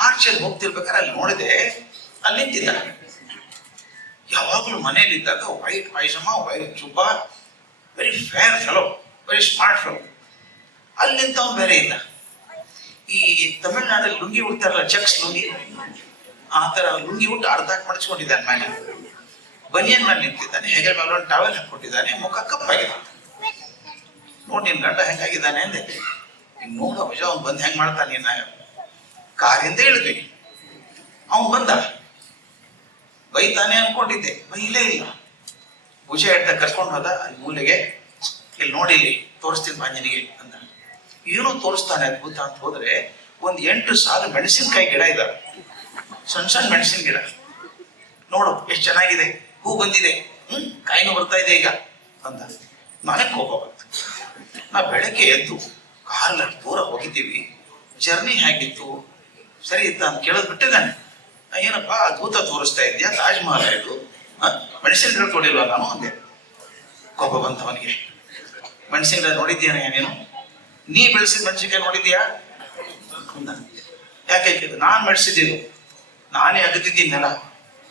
ಆರ್ಚಲ್ಲಿ ಹೋಗ್ತಿರ್ಬೇಕಾದ್ರೆ ಅಲ್ಲಿ ನೋಡಿದೆ, ಅಲ್ಲಿ ನಿಂತಿದ್ದ. ಯಾವಾಗಲೂ ಮನೇಲಿದ್ದಾಗ ವೈಟ್ ಪಾಯಸಮ, ವೈಟ್ ಚುಬ್ಬ, very fair fellow, very smart fellow. ಅಲ್ಲಿ ನಿಂತವನು ಬೇರೆ ಇಲ್ಲ. ಈ ತಮಿಳ್ನಾಡಲ್ಲಿ ಲುಂಗಿ ಉಡ್ತಾರಲ್ಲ, ಚೆಕ್ಸ್ ಲುಂಗಿ, ಆ ತರ ಲುಂಗಿ ಉಟ್ಟು ಅರ್ಧಕ್ಕೆ ಮಡಿಸ್ಕೊಂಡಿದ್ದಾನೆ ಮೇಲೆ, ಬನಿಯನ್ ಮೇಲೆ ನಿಂತಿದ್ದಾನೆ, ಹೆಗಲ ಮೇಲೆ ಒಂದು ಟವೆಲ್ ಹಾಕೊಂಡಿದ್ದಾನೆ, ಮುಖ ಕಪ್ಪಾಗಿದೆ. ನೋಡಿ ನಿನ್ ಗಂಡ ಹೆಂಗಾಗಿದ್ದಾನೆ ಅಂದೆ. ನೀನ್ ನೋಡ ವಿಜಯ ಅವ್ನು ಬಂದು ಹೆಂಗ್ ಮಾಡ್ತಾನೆ, ಕಾರಿಂದ ಇಳಿದ್ವಿ, ಅವನು ಬಂದ ಬೈತಾನೆ ಅನ್ಕೊಂಡಿದ್ದೆ, ಬೈಲೇ ಇಲ್ಲ. ಭುಜ ಹೇಳ್ತಾ ಕರ್ಕೊಂಡು ಹೋದ ಅಲ್ಲಿ ಮೂಲೆಗೆ, ಇಲ್ಲಿ ನೋಡಿ ಇಲ್ಲಿ ತೋರಿಸ್ತೀನಿ ಬಾ ನಿನಗೆ ಅಂದ. ಏನೋ ತೋರಿಸ್ತಾನೆ ಅದ್ಭುತ ಅಂತ ಹೋದ್ರೆ ಒಂದ್ 8 ಸಾಲು ಮೆಣಸಿನ್ಕಾಯಿ ಗಿಡ ಇದಾವೆ, ಸಣ್ಣ ಸಣ್ಣ ಮೆಣಸಿನ ಗಿಡ. ನೋಡು ಎಷ್ಟು ಚೆನ್ನಾಗಿದೆ, ಹೂ ಬಂದಿದೆ, ಕಾಯಿನೂ ಬರ್ತಾ ಇದೆ ಈಗ ಅಂದ. ನಾನೇ ಕೋಪ ಬಂತು. ನಾ ಬೆಳಗ್ಗೆ ಎದ್ದು ಕಾರಲ್ಲಿ ದೂರ ಹೋಗಿದ್ದೀವಿ, ಜರ್ನಿ ಹೇಗಿತ್ತು ಸರಿ ಇತ್ತ ಅಂತ ಕೇಳೋದ್ ಬಿಟ್ಟೆ ನಾನು. ಏನಪ್ಪಾ ಅದ್ಭುತ ತೋರಿಸ್ತಾ ಇದ್ಯಾ, ತಾಜ್ ಮಹಲ್ ಇದು, ಮೆಣಸಿನ ಗಿಡ ಕೊಡಿಲ್ವಾ ನಾನು ಅಂದೆ. ಕೋಪ ಬಂತವನಿಗೆ. ಮೆಣಸಿನ ಗಿಡ ನೋಡಿದ್ಯಾನೆ ನೀನು, ನೀ ಬೆಳೆಸಿದ ಮೆಣಸಿನಕಾಯಿ ನೋಡಿದ್ಯಾ ಅಂದ. ಯಾಕೆ ನಾನ್ ಬೆಳೆಸಿದ್ದೀನಿ, ನಾನೇ ಅಗದಿದ್ದೀನಿ, ನೆಲ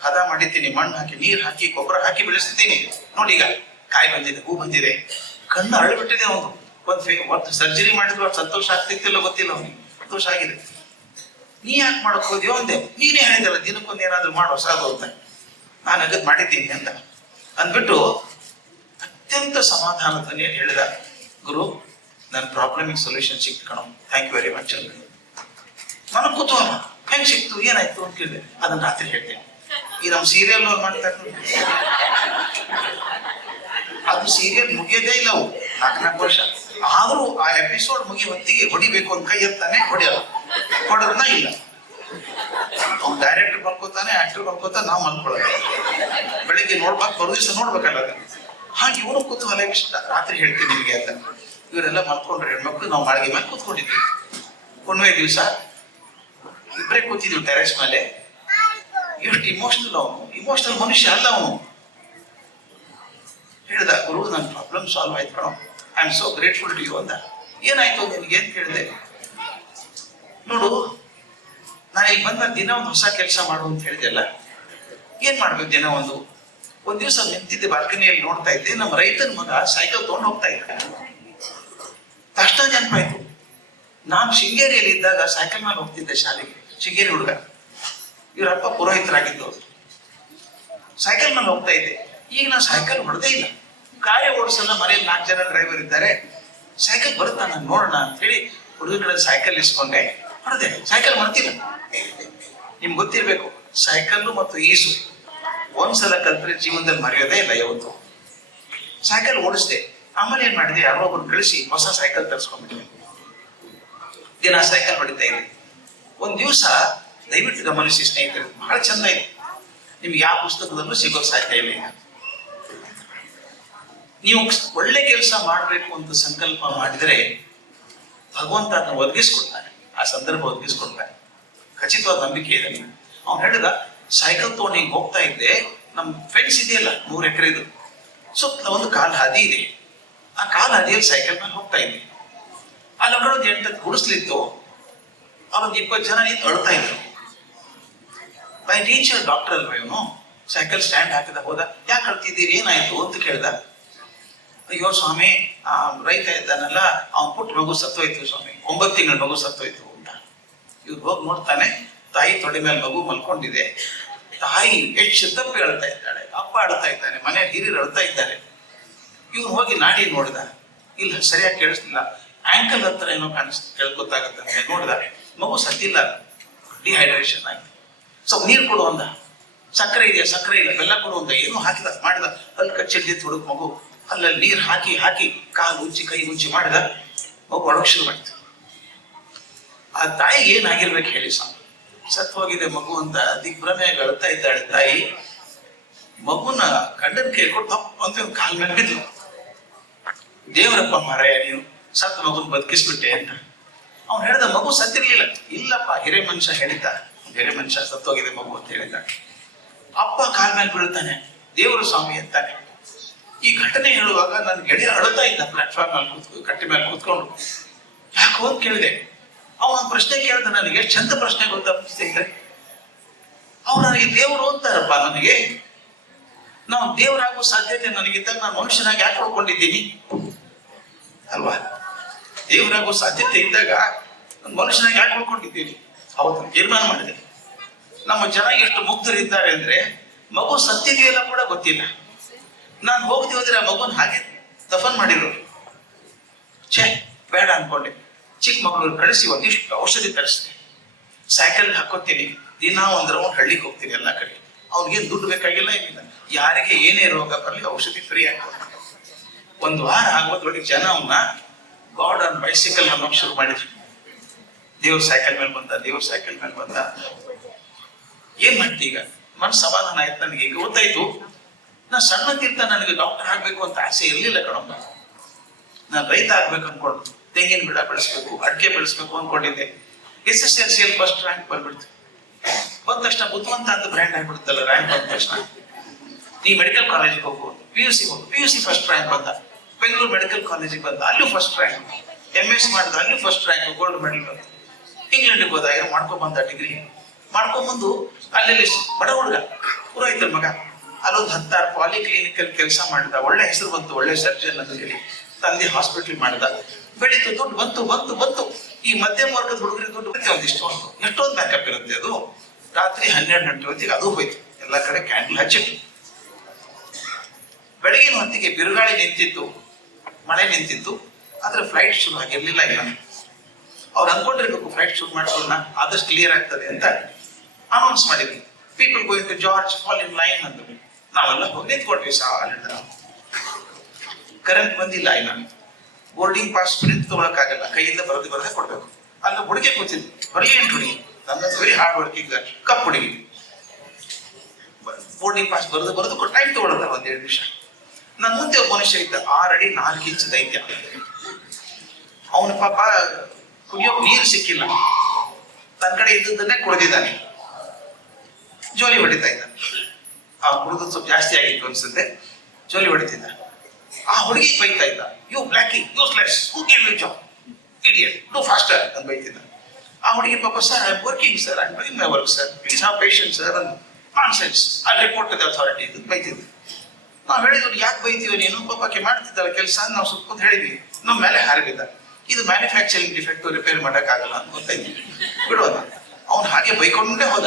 ಹದ ಮಾಡಿದ್ದೀನಿ, ಮಣ್ಣು ಹಾಕಿ ನೀರು ಹಾಕಿ ಗೊಬ್ಬರ ಹಾಕಿ ಬೆಳೆಸಿದ್ದೀನಿ. ನೋಡಿ ಈಗ ಕಾಯಿ ಬಂದಿದೆ, ಹೂ ಬಂದಿದೆ. ಕಣ್ಣು ಅರಳಿಬಿಟ್ಟಿದೆ ಅವನು. ಒಂದು ಸರ್ಜರಿ ಮಾಡಿದ್ರು ಸಂತೋಷ ಆಗ್ತಿತ್ತಿಲ್ಲ ಗೊತ್ತಿಲ್ಲ ಅವನಿಗೆ, ಸಂತೋಷ ಆಗಿದೆ. ನೀ ಯಾಕೆ ಮಾಡಕ್ ಹೋದ್ಯೋ ಅಂದೆ. ನೀನೇ ಹೇಳಿದಲ್ಲ ದಿನಕ್ಕೊಂದು ಏನಾದ್ರು ಮಾಡೋ ಹೊಸದು ಅಂತ. ನಾನು ಅಗದ್ ಮಾಡಿದ್ದೀನಿ ಅಂತ ಅಂದ್ಬಿಟ್ಟು ಅತ್ಯಂತ ಸಮಾಧಾನದಲ್ಲಿ ಹೇಳಿದ, ಗುರು ನನ್ನ ಪ್ರಾಬ್ಲಮಿಗೆ ಸೊಲ್ಯೂಷನ್ ಸಿಕ್ತು ಕಣೋ, ಥ್ಯಾಂಕ್ ಯು ವೆರಿ ಮಚ್ ಅಂತ. ನನಗೆ ಕುತೂಹಲ, ಹೆಂಗ್ ಸಿಕ್ತು ಏನಾಯ್ತು ಅಂತ ಕೇಳಿದೆ. ಅದನ್ನ ರಾತ್ರಿ ಹೇಳ್ತೇನೆ. ಈ ನಮ್ಮ ಸೀರಿಯಲ್ ಮಾಡ್ತಾ ಅದು ಸೀರಿಯಲ್ ಮುಗಿಯೋದೇ ಇಲ್ಲ, ಅವು 4 ವರ್ಷ ಆದ್ರೂ ಆ ಎಪಿಸೋಡ್ ಮುಗಿ ಹೊತ್ತಿಗೆ ಹೊಡಿಬೇಕು ಅಂತ ಕೈ ಎತ್ತಾನೆ, ಹೊಡೆಯಲ್ಲ, ಹೊಡೆದ್ನ ಇಲ್ಲ. ಅವ್ನು ಡೈರೆಕ್ಟರ್ ಬರ್ಕೋತಾನೆ, ಆಕ್ಟರ್ ಬರ್ಕೋತಾನೆ, ನಾವು ಮಲ್ಕೊಳ್ಳೋದು. ಬೆಳಿಗ್ಗೆ ನೋಡ್ಬೇಕು, ಬರೋ ದಿವಸ ನೋಡ್ಬೇಕಲ್ಲ ಅದನ್ನ. ಹಾಗೆ ಇವನು ಕುತೂಹಲ ಇಷ್ಟ. ರಾತ್ರಿ ಹೇಳ್ತೀನಿ ನಿಮಗೆ ಅಂತ. ಇವರೆಲ್ಲ ಮಲ್ಕೊಂಡ್ರೆ ಹೆಣ್ಮಕ್ಳು, ನಾವು ಮಾಳಿಗೆ ಮೇಲೆ ಕೂತ್ಕೊಂಡಿದ್ವಿ. ಹುಣ್ಣಿಮೆ ದಿವಸ ಇಬ್ಬರೇ ಕೂತಿದ್ವಿ ಟೆರೆಸ್ ಮೇಲೆ. ಎಷ್ಟು ಇಮೋಷನಲ್ ಅವನು, ಇಮೋಷನಲ್ ಮನುಷ್ಯ ಅಲ್ಲ ಅವನು. ಹೇಳ್ದ, ಗುರು ನನ್ನ ಪ್ರಾಬ್ಲಮ್ ಸಾಲ್ವ್ ಆಯ್ತು ಕಣೋ, I am so grateful to you ಅಂದ. ಏನಾಯ್ತು ನಿನ್ಗೆ ಅಂತ ಹೇಳಿದೆ. ನೋಡು ನಾನು ಇಲ್ಲಿ ಬಂದ ದಿನ ಒಂದು ಹೊಸ ಕೆಲಸ ಮಾಡು ಅಂತ ಹೇಳಿದೆಲ್ಲ, ಏನ್ ಮಾಡ್ಬೇಕು ದಿನ ಒಂದು ದಿವಸ ನಿಂತಿದ್ದೆ ಬಾಲ್ಕನಿಯಲ್ಲಿ ನೋಡ್ತಾ ಇದ್ದೆ, ನಮ್ಮ ರೈತನ ಮಗ ಸೈಕಲ್ ತಗೊಂಡು ಹೋಗ್ತಾ ಇದ್ದ. ತಕ್ಷಣ ನೆನಪಾಯ್ತು, ನಾನು ಶೃಂಗೇರಿಯಲ್ಲಿ ಇದ್ದಾಗ ಸೈಕಲ್ ಮೇಲೆ ಹೋಗ್ತಿದ್ದೆ ಶಾಲೆಗೆ, ಶೃಂಗೇರಿ ಹುಡುಗ. ಇವರಪ್ಪ ಪುರೋಹಿತರಾಗಿದ್ದು, ಸೈಕಲ್ ಮೇಲೆ ಹೋಗ್ತಾ ಇದ್ದೆ. ಈಗ ನಾನು ಸೈಕಲ್ ಹೊಡೆದೇ ಇಲ್ಲ, ಕಾರ್ಯ ಓಡಿಸಲ್ಲ, ಮನೇಲಿ 4 ಜನ ಡ್ರೈವರ್ ಇದ್ದಾರೆ, ಸೈಕಲ್ ಬರುತ್ತಾ ನಾನು ನೋಡೋಣ ಅಂತ ಹೇಳಿ ಹುಡುಗರ ಕಡೆ ಸೈಕಲ್ ಇಸ್ಕೊಂಡೆ, ಹೊಡೆದೆ. ಸೈಕಲ್ ಮಾಡ್ತಿಲ್ಲ. ನಿಮ್ಗೆ ಗೊತ್ತಿರ್ಬೇಕು, ಸೈಕಲ್ಲು ಮತ್ತು ಈಸು ಒಂದ್ಸಲ ಕಲ್ತ್ರೆ ಜೀವನದಲ್ಲಿ ಮರೆಯೋದೇ ಇಲ್ಲ ಯಾವತ್ತು. ಸೈಕಲ್ ಓಡಿಸ್ದೆ. ಆಮೇಲೆ ಏನ್ ಮಾಡಿದೆ, ಯಾರೋ ಒಬ್ಬರು ಕಳಿಸಿ ಹೊಸ ಸೈಕಲ್ ತರಿಸ್ಕೊಂಡ್ಬಿಟ್ಟೆ. ದಿನ ಸೈಕಲ್ ಹೊಡಿತಾ ಇದೆ. ಒಂದ್ ದಿವಸ ದಯವಿಟ್ಟು ಗಮನಿಸಿ ಸ್ನೇಹಿತರೆ, ಬಹಳ ಚಂದ ಇದೆ, ನಿಮ್ಗೆ ಯಾವ ಪುಸ್ತಕದಲ್ಲೂ ಸಿಗೋ ಸಾಧ್ಯ ಇಲ್ಲ. ನೀವು ಒಳ್ಳೆ ಕೆಲಸ ಮಾಡಬೇಕು ಅಂತ ಸಂಕಲ್ಪ ಮಾಡಿದರೆ ಭಗವಂತ ಅದನ್ನು ಒದಗಿಸ್ಕೊಡ್ತಾನೆ, ಆ ಸಂದರ್ಭ ಒದಗಿಸ್ಕೊಡ್ತಾನೆ. ಖಚಿತವಾದ ನಂಬಿಕೆ ಇದೆ. ಅವ್ನು ಹೇಳಿದ, ಸೈಕಲ್ ತಗೊಂಡು ಹಿಂಗೆ ಹೋಗ್ತಾ ಇದ್ದೆ, ನಮ್ಮ ಫ್ರೆಂಡ್ಸ್ ಇದೆಯಲ್ಲ 100 ಎಕರೆದು, ಸುತ್ತಲ ಒಂದು ಕಾಲ್ ಹಾದಿ ಇದೆ. ಆ ಕಾಲ್ ಹಾದಿಯಲ್ಲಿ ಸೈಕಲ್ ಮೇಲೆ ಹೋಗ್ತಾ ಇದ್ದೆ. ಅಲ್ಲಿ ಒಂದು 8 ಗುಡಿಸ್ಲಿತ್ತು. ಅವರೊಂದು 20 ಜನ ನಿಂತು ಅಳ್ತಾ ಇದ್ರು. ಬೈ ನೇಚರ್ ಡಾಕ್ಟರ್ ಅಲ್ವಾ ಇವನು, ಸೈಕಲ್ ಸ್ಟ್ಯಾಂಡ್ ಹಾಕಿದ. ಹೋದ, ಯಾಕೆ ಅಳ್ತಿದ್ದೀರಿ, ಏನಾಯ್ತು ಅಂತ ಕೇಳ್ದ. ಅಯ್ಯೋ ಸ್ವಾಮಿ, ಆ ರೈತ ಇದ್ದಾನಲ್ಲ, ಅವ್ನು ಪುಟ್ಟ ಮಗು ಸತ್ತೋಯ್ತು ಸ್ವಾಮಿ, 9 ತಿಂಗಳ ಮಗು ಸತ್ತೋಯ್ತು ಅಂತ. ಇವ್ರು ಹೋಗಿ ನೋಡ್ತಾನೆ, ತಾಯಿ ತೊಡೆ ಮೇಲೆ ಮಗು ಮಲ್ಕೊಂಡಿದೆ. ತಾಯಿ ಎಷ್ಟು ತಪ್ಪಿ ಅಳ್ತಾ ಇದ್ದಾಳೆ, ಅಪ್ಪ ಅಳ್ತಾ ಇದ್ದಾನೆ, ಮನೆಯಲ್ಲಿ ಹಿರಿಯರು ಅಳ್ತಾ ಇದ್ದಾರೆ. ಇವ್ನು ಹೋಗಿ ನಾಡಿ ನೋಡ್ದ, ಇಲ್ಲ ಸರಿಯಾಗಿ ಕೇಳಿಸ್ಲಿಲ್ಲ, ಆಂಕಲ್ ಹತ್ರ ಏನೋ ಕೇಳ್ಕೊತಾಗತ್ತೆ. ನೋಡ್ದ, ಮಗು ಸತ್ತಿಲ್ಲ, ಡಿಹೈಡ್ರೇಷನ್ ಆಯ್ತು. ಸ್ವಲ್ಪ ನೀರು ಕೊಡು ಅಂದ. ಸಕ್ಕರೆ ಇದೆಯಾ, ಸಕ್ಕರೆ ಇಲ್ಲ, ಬೆಲ್ಲ ಕೊಡು ಅಂತ ಏನೋ ಹಾಕಿದ ಮಾಡಿದ. ಅಲ್ಲಿ ಕಚ್ಚಿಡ್ದಿತ್ತು ಹುಡುಗ ಮಗು. ಅಲ್ಲಲ್ಲಿ ನೀರು ಹಾಕಿ ಹಾಕಿ ಕಾಲು ಉಜ್ಜಿ ಕೈ ಉಜ್ಜಿ ಮಾಡಿದ. ಮಗು ಒಳಗೆ ಶುರು ಮಾಡ್ತು. ಆ ತಾಯಿಗೆ ಏನಾಗಿರ್ಬೇಕು ಹೇಳಿ ಸ್ವಾಮಿ, ಸತ್ತು ಹೋಗಿದೆ ಮಗು ಅಂತ ದಿಗ್ಭ್ರಮೆಯಾಗಿ ಅಳ್ತಾ ಇದ್ದಾಳೆ ತಾಯಿ. ಮಗುನ ಗಂಡನ ಕೈ ಕೊಟ್ಟು ತಪ್ಪು ಅಂತ ಕಾಲ್ ಮೇಲೆ ಬಿದ್ಲು. ದೇವರಪ್ಪ ಮಾರಾಯ, ನೀನು ಸತ್ತ ಮಗುನ ಬದುಕಿಸ್ಬಿಟ್ಟೆ ಅಂತ. ಅವ್ನು ಹೇಳ್ದ, ಮಗು ಸತ್ತಿರ್ಲಿಲ್ಲ. ಇಲ್ಲಪ್ಪ, ಹಿರೇ ಮನುಷ್ಯ ಹೇಳಿದ್ದ, ಬೇರೆ ಮನುಷ್ಯ ಸತ್ತೋಗಿದೆ ಮಗು ಅಂತ ಹೇಳಿದ್ದ. ಅಪ್ಪ ಕಾಲ್ ಮೇಲೆ ಬೀಳ್ತಾನೆ, ದೇವರು ಸ್ವಾಮಿ ಅಂತಾನೆ. ಈ ಘಟನೆ ಹೇಳುವಾಗ ನನ್ನ ಗೆಳೆಯ ಅಳುತ್ತಾ ಇದ್ದ ಪ್ಲಾಟ್ಫಾರ್ಮ್ ಮೇಲೆ ಕಟ್ಟಿ ಮೇಲೆ ಕೂತ್ಕೊಂಡು. ಯಾಕೋ ಅಂತ ಕೇಳಿದೆ. ಅವನ ಪ್ರಶ್ನೆ ಕೇಳ್ದ, ನನಗೆ ಎಷ್ಟು ಚಂದ ಪ್ರಶ್ನೆ ಗೊತ್ತಾಗ್ತಿದ್ರೆ. ಅವ್ರು ನನಗೆ ದೇವರು ಅಂತಾರಪ್ಪ, ನನಗೆ ನಾವು ದೇವರಾಗೋ ಸಾಧ್ಯತೆ ನನಗಿದ್ದಾಗ ನಾನು ಮನುಷ್ಯನಾಗಿ ಯಾಕೆ ಉಳ್ಕೊಂಡಿದ್ದೀನಿ ಅಲ್ವಾ? ದೇವರಾಗೋ ಸಾಧ್ಯತೆ ಇದ್ದಾಗ ನಾನು ಮನುಷ್ಯನಾಗಿ ಯಾಕೆ ಉಳ್ಕೊಂಡಿದ್ದೀನಿ? ಹೌದು, ತೀರ್ಮಾನ ಮಾಡಿದೆ. ನಮ್ಮ ಜನ ಎಷ್ಟು ಮುಗ್ಧರಿದ್ದಾರೆ ಅಂದ್ರೆ, ಮಗು ಸತ್ತಿದೆಯಲ್ಲ ಕೂಡ ಗೊತ್ತಿಲ್ಲ. ನಾನು ಹೋಗ್ತಿ ಹೋದ್ರೆ ಆ ಮಗುನ ಹಾಗೆ ದಫನ್ ಮಾಡಿರೋರು. ಅನ್ಕೊಂಡೆ. ಚಿಕ್ಕಮಗಳೂರು ಕಳಿಸಿ ಒಂದಿಷ್ಟು ಔಷಧಿ ತರಿಸ್ತೀನಿ, ಸೈಕಲ್ಗೆ ಹಾಕೋತೀನಿ, ದಿನ ಒಂದ್ ರೌಂಡ್ ಹಳ್ಳಿಗೆ ಹೋಗ್ತೀನಿ ಎಲ್ಲ ಕಡೆ. ಅವ್ನಿಗೇನು ದುಡ್ಡು ಬೇಕಾಗಿಲ್ಲ, ಏನಿಲ್ಲ. ಯಾರಿಗೆ ಏನೇ ರೋಗ ಬರಲಿ ಔಷಧಿ ಫ್ರೀ ಆಗ್ತದೆ. ಒಂದು ವಾರ ಆಗೋದ್ರೊಳಗೆ ಜನ ಅವನ್ನ ಗಾಡ್ ಆನ್ ಬೈಸಿಕಲ್ ಅನ್ನೋಕೆ ಶುರು ಮಾಡಿದ್ರು. ದೇವ್ರ ಸೈಕಲ್ ಮೇಲೆ ಬಂದ, ದೇವ್ರ ಸೈಕಲ್ ಮೇಲೆ ಬಂದ. ಏನ್ ಮಾಡ್ತಿ ಈಗ? ಮನಸ್ಸು ಸಮಾಧಾನ ಆಯ್ತು ನನಗೆ. ಈಗ ಗೊತ್ತಾಯ್ತು, ನಾ ಸಣ್ಣದಿರ್ತ ನನಗೆ ಡಾಕ್ಟರ್ ಆಗ್ಬೇಕು ಅಂತ ಆಸೆ ಇರ್ಲಿಲ್ಲ ಕಣಮ್ಮ. ನಾನು ರೈತ ಆಗ್ಬೇಕು ಅನ್ಕೊಂಡು ತೆಂಗಿನ ಗಿಡ ಬೆಳೆಸ್ಬೇಕು, ಅಡಿಕೆ ಬೆಳೆಸ್ಬೇಕು ಅನ್ಕೊಂಡಿದ್ದೆ. SSLC ಫಸ್ಟ್ ರ್ಯಾಂಕ್ ಬಂದ್ಬಿಡ್ತು. ಬಂದ ತಕ್ಷಣ ಬುದ್ಧಿವಂತ ಅಂತ ಬ್ರ್ಯಾಂಡ್ ಆಗ್ಬಿಡುತ್ತಲ್ಲ. ರ್ಯಾಂಕ್ ಬಂದ ತಕ್ಷಣ ನೀ ಮೆಡಿಕಲ್ ಕಾಲೇಜ್ಗೆ ಹೋಗು, PUC ಹೋಗು, PUC ಫಸ್ಟ್ ರ್ಯಾಂಕ್ ಬಂದ. ಬೆಂಗಳೂರು ಮೆಡಿಕಲ್ ಕಾಲೇಜಿಗೆ ಬಂದ, ಅಲ್ಲೂ ಫಸ್ಟ್ ರ್ಯಾಂಕ್. MS ಮಾಡಿದ, ಅಲ್ಲೂ ಫಸ್ಟ್ ರ್ಯಾಂಕ್, ಗೋಲ್ಡ್ ಮೆಡಲ್ ಬಂದ. ಇಂಗ್ಲೆಂಡಿಗೆ ಹೋದ, ಮಾಡ್ಕೊಂಡ್ ಬಂದ ಡಿಗ್ರಿ. ಮಾಡ್ಕೊಂಡ್ಬಂದು ಅಲ್ಲಿ ಬಡ ಹುಡುಗ, ಪುರೋಹಿತರ ಮಗ, ಅಲ್ಲೊಂದು 10 ಪಾಲಿಕ್ಲಿನಿಕಲ್ ಕೆಲಸ ಮಾಡಿದ. ಒಳ್ಳೆ ಹೆಸರು ಬಂತು, ಒಳ್ಳೆ ಸರ್ಜನ್ ಅಂತ ಹೇಳಿ ತಂದೆ ಹಾಸ್ಪಿಟಲ್ ಮಾಡಿದ. ಬೆಳೀತು, ದುಡ್ಡು ಬಂತು ಬಂತು ಬಂತು. ಈ ಮಧ್ಯಮ ವರ್ಗದ ಹುಡುಗರಿಗೆ ದುಡ್ಡು ಬರುತ್ತೆ ಒಂದಿಷ್ಟು, ಎಷ್ಟೊಂದು ಬ್ಯಾಕಪ್ ಇರುತ್ತೆ. ಅದು ರಾತ್ರಿ 12 ಗಂಟೆ ಹೊತ್ತಿಗೆ ಅದು ಹೋಯ್ತು. ಎಲ್ಲ ಕಡೆ ಕ್ಯಾಂಡಲ್ ಹಚ್ಚಿಟ್ಟು. ಬೆಳಗಿನ ಹೊತ್ತಿಗೆ ಬಿರುಗಾಳಿ ನಿಂತಿತ್ತು, ಮಳೆ ನಿಂತಿತ್ತು, ಆದ್ರೆ ಫ್ಲೈಟ್ ಶುರು ಆಗಿರ್ಲಿಲ್ಲ. ಇಲ್ಲ, ಅವ್ರು ಅನ್ಕೊಂಡಿರ್ಬೇಕು ಫ್ಲೈಟ್ ಶುರು ಮಾಡ್ಕೊಂಡ ಆದಷ್ಟು ಕ್ಲಿಯರ್ ಆಗ್ತದೆ ಅಂತ ಅನೌನ್ಸ್ ಮಾಡಿದ್ವಿ. People going to George fall in line ಅಂತ. ನಾವೆಲ್ಲ ಹೋಗಿ ನಿಂತ್ಕೊಂಡ್ವಿ ಸಾಲಿಂದ. ಕರೆಂಟ್ ಬಂದಿಲ್ಲ. ಇಲ್ಲ, ಬೋರ್ಡಿಂಗ್ ಪಾಸ್ ಪ್ರಿಂಟ್ ತಗೊಳಕ್ಕಾಗಲ್ಲ, ಕೈಯಿಂದ ಬರದೆ ಕೊಡ್ಬೇಕು. ಅಲ್ಲ ಹುಡುಗಿ ಕೂತಿದ್ವಿ, ಬ್ರಿಲಿಯಂಟ್ ಹುಡುಗಿ, ನನ್ನ ವೆರಿ ಹಾರ್ಡ್ ವರ್ಕಿಂಗ್ ಕಪ್ ಹುಡುಗಿ. ಬೋರ್ಡಿಂಗ್ ಪಾಸ್ ಬರೆದು ಟೈಮ್ ತಗೊಳಲ್ಲ 1-2 ನಿಮಿಷ. ನನ್ನ ಮುಂದೆ ಒಬ್ಬ ಮನುಷ್ಯ ಇದ್ದ, 6 ಅಡಿ 4 ಇಂಚ್ ದೈತ್ಯ. ಅವನ ಪಾಪ ಕುಡಿಯೋಕ್ ನೀರು ಸಿಕ್ಕಿಲ್ಲ, ತನ್ನ ಕಡೆ ಇದ್ದದನ್ನೇ ಕುಡಿದಿದ್ದಾನೆ, ಜೋಲಿ ಹೊಡಿತಾ ಇದ್ದ. ಆ ಕುಡಿದು ಸ್ವಲ್ಪ ಜಾಸ್ತಿ ಆಗಿತ್ತು ಅನ್ಸುತ್ತೆ, ಜೋಲಿ ಹೊಡಿತಿದ್ದ. ಆ ಹುಡುಗಿ ಬೈತಾ ಇದ್ದ, you blackie, useless, who gave you job, idiot, do faster ಅಂತ ಬೈತಿದ್ದ. ಆ ಹುಡುಗಿ ಪಾಪ, sir I am working sir, I am doing my work sir, please have patience sir, nonsense, I report to the authority ಅಂತ ಬೈತಿದ್ದ. ನಾವು ಹೇಳಿದ್ರು, ಯಾಕೆ ಬೈತೀವಿ ನೀನು, ಪಾಪಕ್ಕೆ ಮಾಡ್ತಿದ್ದಲ್ಲ ಕೆಲಸ, ನಾವು ಸ್ವಲ್ಪ ಹೇಳಿದ್ವಿ. ನಮ್ಮ ಮೇಲೆ ಹಾರಿಬಿದ್ದ. ಇದು ಮ್ಯಾನುಫ್ಯಾಕ್ಚರಿಂಗ್ ಡಿಫೆಕ್ಟ್, ರಿಪೇರ್ ಮಾಡೋಕ್ಕಾಗಲ್ಲ ಅಂತ ಗೊತ್ತಾಯ್ತು, ಬಿಡೋದ. ಅವ್ನು ಹಾಗೆ ಬೈಕೊಂಡೇ ಹೋದ.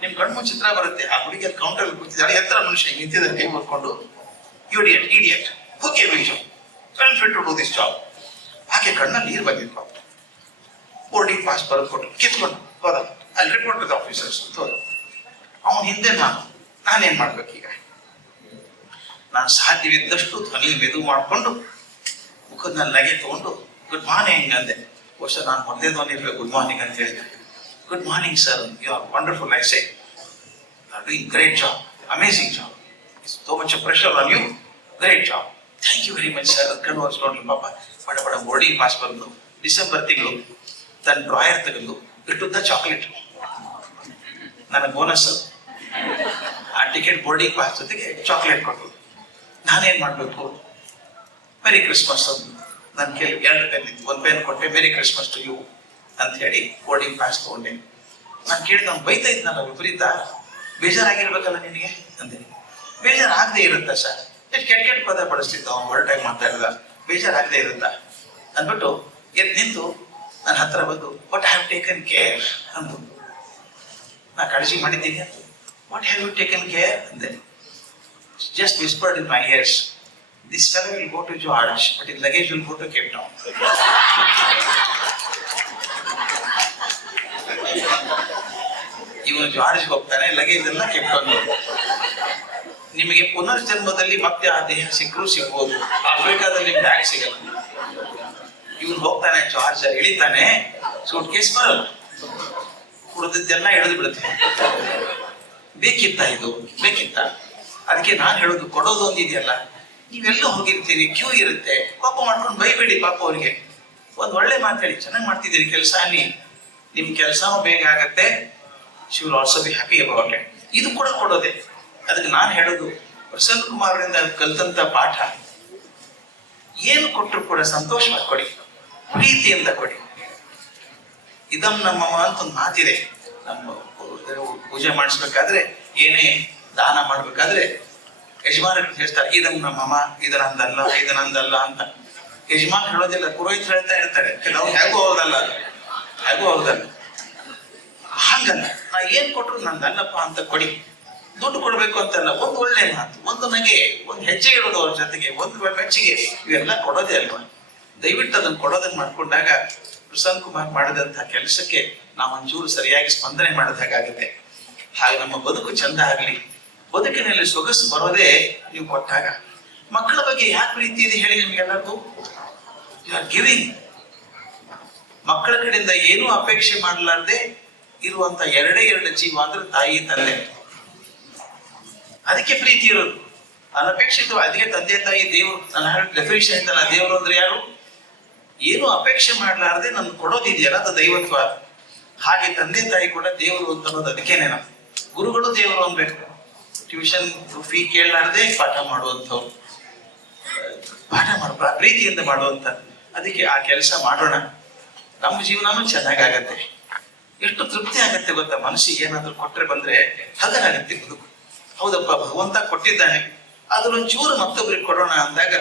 ನಿಮ್ ಕಣ್ಮು ಚಿತ್ರ ಬರುತ್ತೆ. ಆ ಹುಡುಗಿ ಅಲ್ಲಿ ಕೌಂಟರ್ ಕೂತಿದ್ದಾಳೆ, ಎತ್ತರ ಮನುಷ್ಯ ನಿಂತಿದ್ದಾರೆ, ಕೈ ಮುಟ್ಕೊಂಡು, idiot, who gave you job, unfit to do this job. ಹಾಗೆ ಕಣ್ಣಲ್ಲಿ ನೀರು ಬಂದಿತ್ತು. ಬೋರ್ಡಿಂಗ್ ಪಾಸ್ ಬರೆದು ಕೊಟ್ಟು ಕಿತ್ಕೊಂಡು ಹೋದ. ಅಲ್ಲಿ ರಿಪೋರ್ಟ್ ಟು ದಿ ಆಫೀಸರ್ಸ್ ಅಂತ ಹೋದ. ಅವನ ಹಿಂದೆ ನಾನೇನ್ ಮಾಡ್ಬೇಕೀಗ? ನಾನು ಸಾಧ್ಯವಿದ್ದಷ್ಟು ಧ್ವನಿ ಮೆದು ಮಾಡಿಕೊಂಡು ಮುಖದ ನಗೆ ತಗೊಂಡು ಗುಡ್ ಮಾರ್ನಿಂಗ್ ಅಂದೆ. ಬಹುಶಃ ನಾನು ಒಂದೇ ಧ್ವನಿ ಇರ್ಬೇಕು ಗುಡ್ ಮಾರ್ನಿಂಗ್ ಅಂತ ಹೇಳಿದೆ. Good morning sir, you are wonderful, I say, you are doing great job, amazing job, so much pressure on you, great job, thank you very much sir. ಕಣ್ಣು ಹೊರಿಸ್ಕೊಂಡ್ರು ಪಾಪ. ಬಡ ಬೋರ್ಡಿಂಗ್ ಪಾಸ್ ಬಂದು ಡಿಸೆಂಬರ್ ತಿಂಗಳು ತನ್ನ ಡ್ರಾಯರ್ ತೆಗೆದು ಇಟ್ಟುದ್ದ ಚಾಕ್ಲೇಟ್ ನನ್ನ ಬೋನಸ್. ಆ ಟಿಕೆಟ್ ಬೋರ್ಡಿಂಗ್ ಪಾಸ್ ಜೊತೆಗೆ ಚಾಕ್ಲೇಟ್ ಕೊಟ್ಟರು. ನಾನೇನ್ ಮಾಡ್ಬೇಕು? ಮೆರಿ ಕ್ರಿಸ್ಮಸ್ ಅಂತ ನನ್ನ ಕೇಳಿ 2 ಪೆನ್ ಇತ್ತು. 1 ಪೆನ್ ಕೊಟ್ಟೆ, ಮೆರಿ ಕ್ರಿಸ್ಮಸ್ ಟು ಯು ಅಂತ ಹೇಳಿ ಬೋರ್ಡಿಂಗ್ ಪಾಸ್ ತಗೊಂಡೆ. ನಾನು ಕೇಳಿದ, ಅವ್ನು ಬೈತಾ ಇದ್ನಲ್ಲ ವಿಪರೀತ, ಬೇಜಾರಾಗಿರ್ಬೇಕಲ್ಲ ನಿನಗೆ ಅಂದೆ. ಬೇಜಾರಾಗದೆ ಇರುತ್ತಾ ಸರ್? ಎಷ್ಟು ಕೆಟ್ಟ ಪದ ಬಳಸ್ತಿದ್ದ ಅವ್ನು, ಹೊರಟಾಗಿ ಮಾತಾಡಿದ. ಬೇಜಾರಾಗದೆ ಇರುತ್ತಾ ಅಂದ್ಬಿಟ್ಟು ಎದ್ದು ನಿಂತು ನನ್ನ ಹತ್ರ ಬಂದು, ವಾಟ್ ಹ್ಯಾವ್ ಟೇಕನ್ ಕೇರ್ ಅಂದು. ನಾ ಕಾಳಜಿ ಮಾಡಿದ್ದೀನಿ ಅಂತ. What have you taken care ಅಂದೆ. Just whispered in my ears, this fellow will go to George, but his luggage will go to Cape Town. ಇವನು ಜಾರ್ಜ್ ಹೋಗ್ತಾನೆ, ಲಗೇಜ್ ಎಲ್ಲ ಕೇಪ್ ಟೌನ್. ನಿಮಗೆ ಪುನರ್ಜನ್ಮದಲ್ಲಿ ಮತ್ತೆ ಆ ದೇಹ ಸಿಕ್ಕರೂ ಸಿಗ್ಬೋದು, ಆಫ್ರಿಕಾದಲ್ಲಿ ಬ್ಯಾಗ್ ಸಿಗಲ್ಲ. ಇವನು ಹೋಗ್ತಾನೆ ಜಾರ್ಜ್, ಇಳಿತಾನೆ, ಸೂಟ್ ಕೇಸ್ ಬರಲ್ಲ, ಕುಡಿದದ್ದೆಲ್ಲ ಎಳೆದು ಬಿಡುತ್ತೆ. ಬೇಕಿತ್ತ ಅದಕ್ಕೆ ನಾನು ಹೇಳೋದು, ಕೊಡೋದು ಒಂದಿದೆಯಲ್ಲ, ನೀವೆಲ್ಲ ಹೋಗಿರ್ತೀರಿ, ಕ್ಯೂ ಇರುತ್ತೆ, ಪಾಪ ಮಾಡ್ಕೊಂಡು ಬೈಬೇಡಿ ಪಾಪ ಅವ್ರಿಗೆ. ಒಂದ್ ಒಳ್ಳೆ ಮಾತು ಹೇಳಿ, ಚೆನ್ನಾಗಿ ಮಾಡ್ತಿದ್ದೀರಿ ಕೆಲಸ, ನಿಮ್ ಕೆಲಸನೂ ಬೇಗ ಆಗತ್ತೆ, she will also be happy about it. ಇದು ಕೂಡ ಕೊಡೋದೆ. ಅದಕ್ಕೆ ನಾನು ಹೇಳೋದು, ಪ್ರಸನ್ನ ಕುಮಾರರಿಂದ ಕಲ್ತಂತ ಪಾಠ, ಏನು ಕೊಟ್ಟರು ಕೂಡ ಸಂತೋಷವಾಗಿ ಕೊಡಿ, ಪ್ರೀತಿಯಿಂದ ಕೊಡಿ. ಇದಂ ನಮ್ಮಮ್ಮ ಅಂತ ಒಂದು ಮಾತಿದೆ. ನಮ್ಮ ಪೂಜೆ ಮಾಡಿಸ್ಬೇಕಾದ್ರೆ, ಏನೇ ದಾನ ಮಾಡ್ಬೇಕಾದ್ರೆ ಯಜಮಾನರು ಹೇಳ್ತಾರೆ, ಇದಂ ನಮ್ಮಮ್ಮ, ಇದನಂದಲ್ಲ ಅಂತ. ಯಜಮಾನ್ ಹೇಳೋದಿಲ್ಲ, ಪುರೋಹಿತರು ಹೇಳ್ತಾ ಇರ್ತಾರೆ, ಕೆಲವು ಹೇಗೂ ಹೌದಲ್ಲ. ಹಂಗಲ್ಲ, ನಾ ಏನ್ ಕೊಟ್ರು ನಂದಲ್ಲಪ್ಪ ಅಂತ ಕೊಡಿ. ದುಡ್ಡು ಕೊಡ್ಬೇಕು ಅಂತಲ್ಲ, ಒಂದು ಒಳ್ಳೆ ಮಾತು, ಒಂದು ನಗೆ, ಒಂದು ಹೆಜ್ಜೆ ಇಡೋದು ಅವ್ರ ಜೊತೆಗೆ, ಒಂದು ಮೆಚ್ಚಿಗೆ, ಇವೆಲ್ಲ ಕೊಡೋದೇ ಅಲ್ವಾ. ದಯವಿಟ್ಟು ಅದನ್ನು ಕೊಡೋದನ್ನ ಮಾಡ್ಕೊಂಡಾಗ ಪ್ರಸನ್ನ ಕುಮಾರ್ ಮಾಡಿದಂತಹ ಕೆಲಸಕ್ಕೆ ನಾವು ಒಂಚೂರು ಸರಿಯಾಗಿ ಸ್ಪಂದನೆ ಮಾಡಿದಾಗುತ್ತೆ. ಹಾಗೆ ನಮ್ಮ ಬದುಕು ಚಂದ ಆಗ್ಲಿ, ಬದುಕಿನಲ್ಲಿ ಸೊಗಸು ಬರೋದೇ ನೀವು ಕೊಟ್ಟಾಗ. ಮಕ್ಕಳ ಬಗ್ಗೆ ಯಾಕೆ ಪ್ರೀತಿ ಇದೆ ಹೇಳಿ ನಿಮ್ಗೆಲ್ಲರಿಗೂ? You are giving. ಮಕ್ಕಳ ಕಡೆಯಿಂದ ಏನೂ ಅಪೇಕ್ಷೆ ಮಾಡಲಾರ್ದೆ ಇರುವಂತ ಎರಡೇ ಎರಡು ಜೀವ ಅಂದ್ರೆ ತಾಯಿ ತಂದೆ. ಅದಕ್ಕೆ ಪ್ರೀತಿ ಇರೋದು ಅನಪೇಕ್ಷಿತ. ಅದಕ್ಕೆ ತಂದೆ ತಾಯಿ ದೇವರು. ನಾನು ಡೆಫಿನೇಷನ್ ಐತಲ್ಲ, ದೇವರು ಅಂದ್ರೆ ಯಾರು? ಏನು ಅಪೇಕ್ಷೆ ಮಾಡಲಾರ್ದೆ ನನ್ ಕೊಡೋದಿದೆಯಲ್ಲ ಅದು ದೈವತ್ವ. ಹಾಗೆ ತಂದೆ ತಾಯಿ ಕೂಡ ದೇವರು ಅಂತ ಅನ್ನೋದು ಅದಕ್ಕೇನೇನ. ಗುರುಗಳು ದೇವರು ಅನ್ಬೇಕು. ಟ್ಯೂಷನ್ ಫೀ ಕೇಳಲಾರ್ದೆ ಪಾಠ ಮಾಡುವಂಥವ್ರು, ಪಾಠ ಪ್ರೀತಿಯಿಂದ ಮಾಡುವಂತ. ಅದಕ್ಕೆ ಆ ಕೆಲಸ ಮಾಡೋಣ, ನಮ್ಮ ಜೀವನನೂ ಚೆನ್ನಾಗಾಗತ್ತೆ. ಎಷ್ಟು ತೃಪ್ತಿ ಆಗತ್ತೆ ಗೊತ್ತಾ? ಮನಸ್ಸಿಗೆ ಏನಾದ್ರು ಕೊಟ್ರೆ ಬಂದ್ರೆ ಹಗರಾಗತ್ತೆ ಬದುಕು. ಹೌದಪ್ಪ, ಭಗವಂತ ಕೊಟ್ಟಿದ್ದಾನೆ, ಅದ್ರೊಂಚೂರು ಮತ್ತೊಬ್ಬರಿಗೆ ಕೊಡೋಣ ಅಂದಾಗ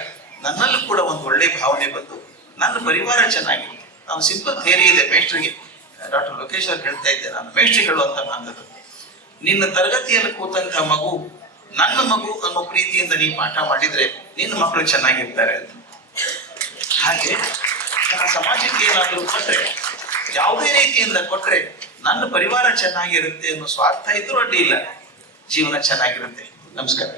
ನನ್ನಲ್ಲೂ ಕೂಡ ಒಂದು ಒಳ್ಳೆ ಭಾವನೆ ಬಂದು ನನ್ನ ಪರಿವಾರ ಚೆನ್ನಾಗಿದೆ. ನಾವು ಸಿಂಪಲ್ ಥಿಯರಿ ಇದೆ ಮೇಷ್ಟ್ರಿಗೆ, ಡಾಕ್ಟರ್ ಲೋಕೇಶ್ ಅವ್ರು ಹೇಳ್ತಾ ಇದ್ದೆ, ನಾನು ಮೇಷ್ಟ್ರಿಗೆ ಹೇಳುವಂತ ಮಾತದು, ನಿನ್ನ ತರಗತಿಯಲ್ಲಿ ಕೂತಂತ ಮಗು ನನ್ನ ಮಗು ಅನ್ನೋ ಪ್ರೀತಿಯಿಂದ ನೀ ಪಾಠ ಮಾಡಿದ್ರೆ ನಿನ್ನ ಮಕ್ಕಳು ಚೆನ್ನಾಗಿರ್ತಾರೆ ಅಂತ. ಹಾಗೆ ನನ್ನ ಸಮಾಜಕ್ಕೆ ಏನಾದರೂ ಕೊಟ್ರೆ, ಯಾವುದೇ ರೀತಿಯಿಂದ ಕೊಟ್ರೆ ನನ್ನ ಪರಿವಾರ ಚೆನ್ನಾಗಿರುತ್ತೆ ಅನ್ನೋ ಸ್ವಾರ್ಥ ಇದ್ರೂ ಅಡ್ಡಿ ಇಲ್ಲ, ಜೀವನ ಚೆನ್ನಾಗಿರುತ್ತೆ. ನಮಸ್ಕಾರ.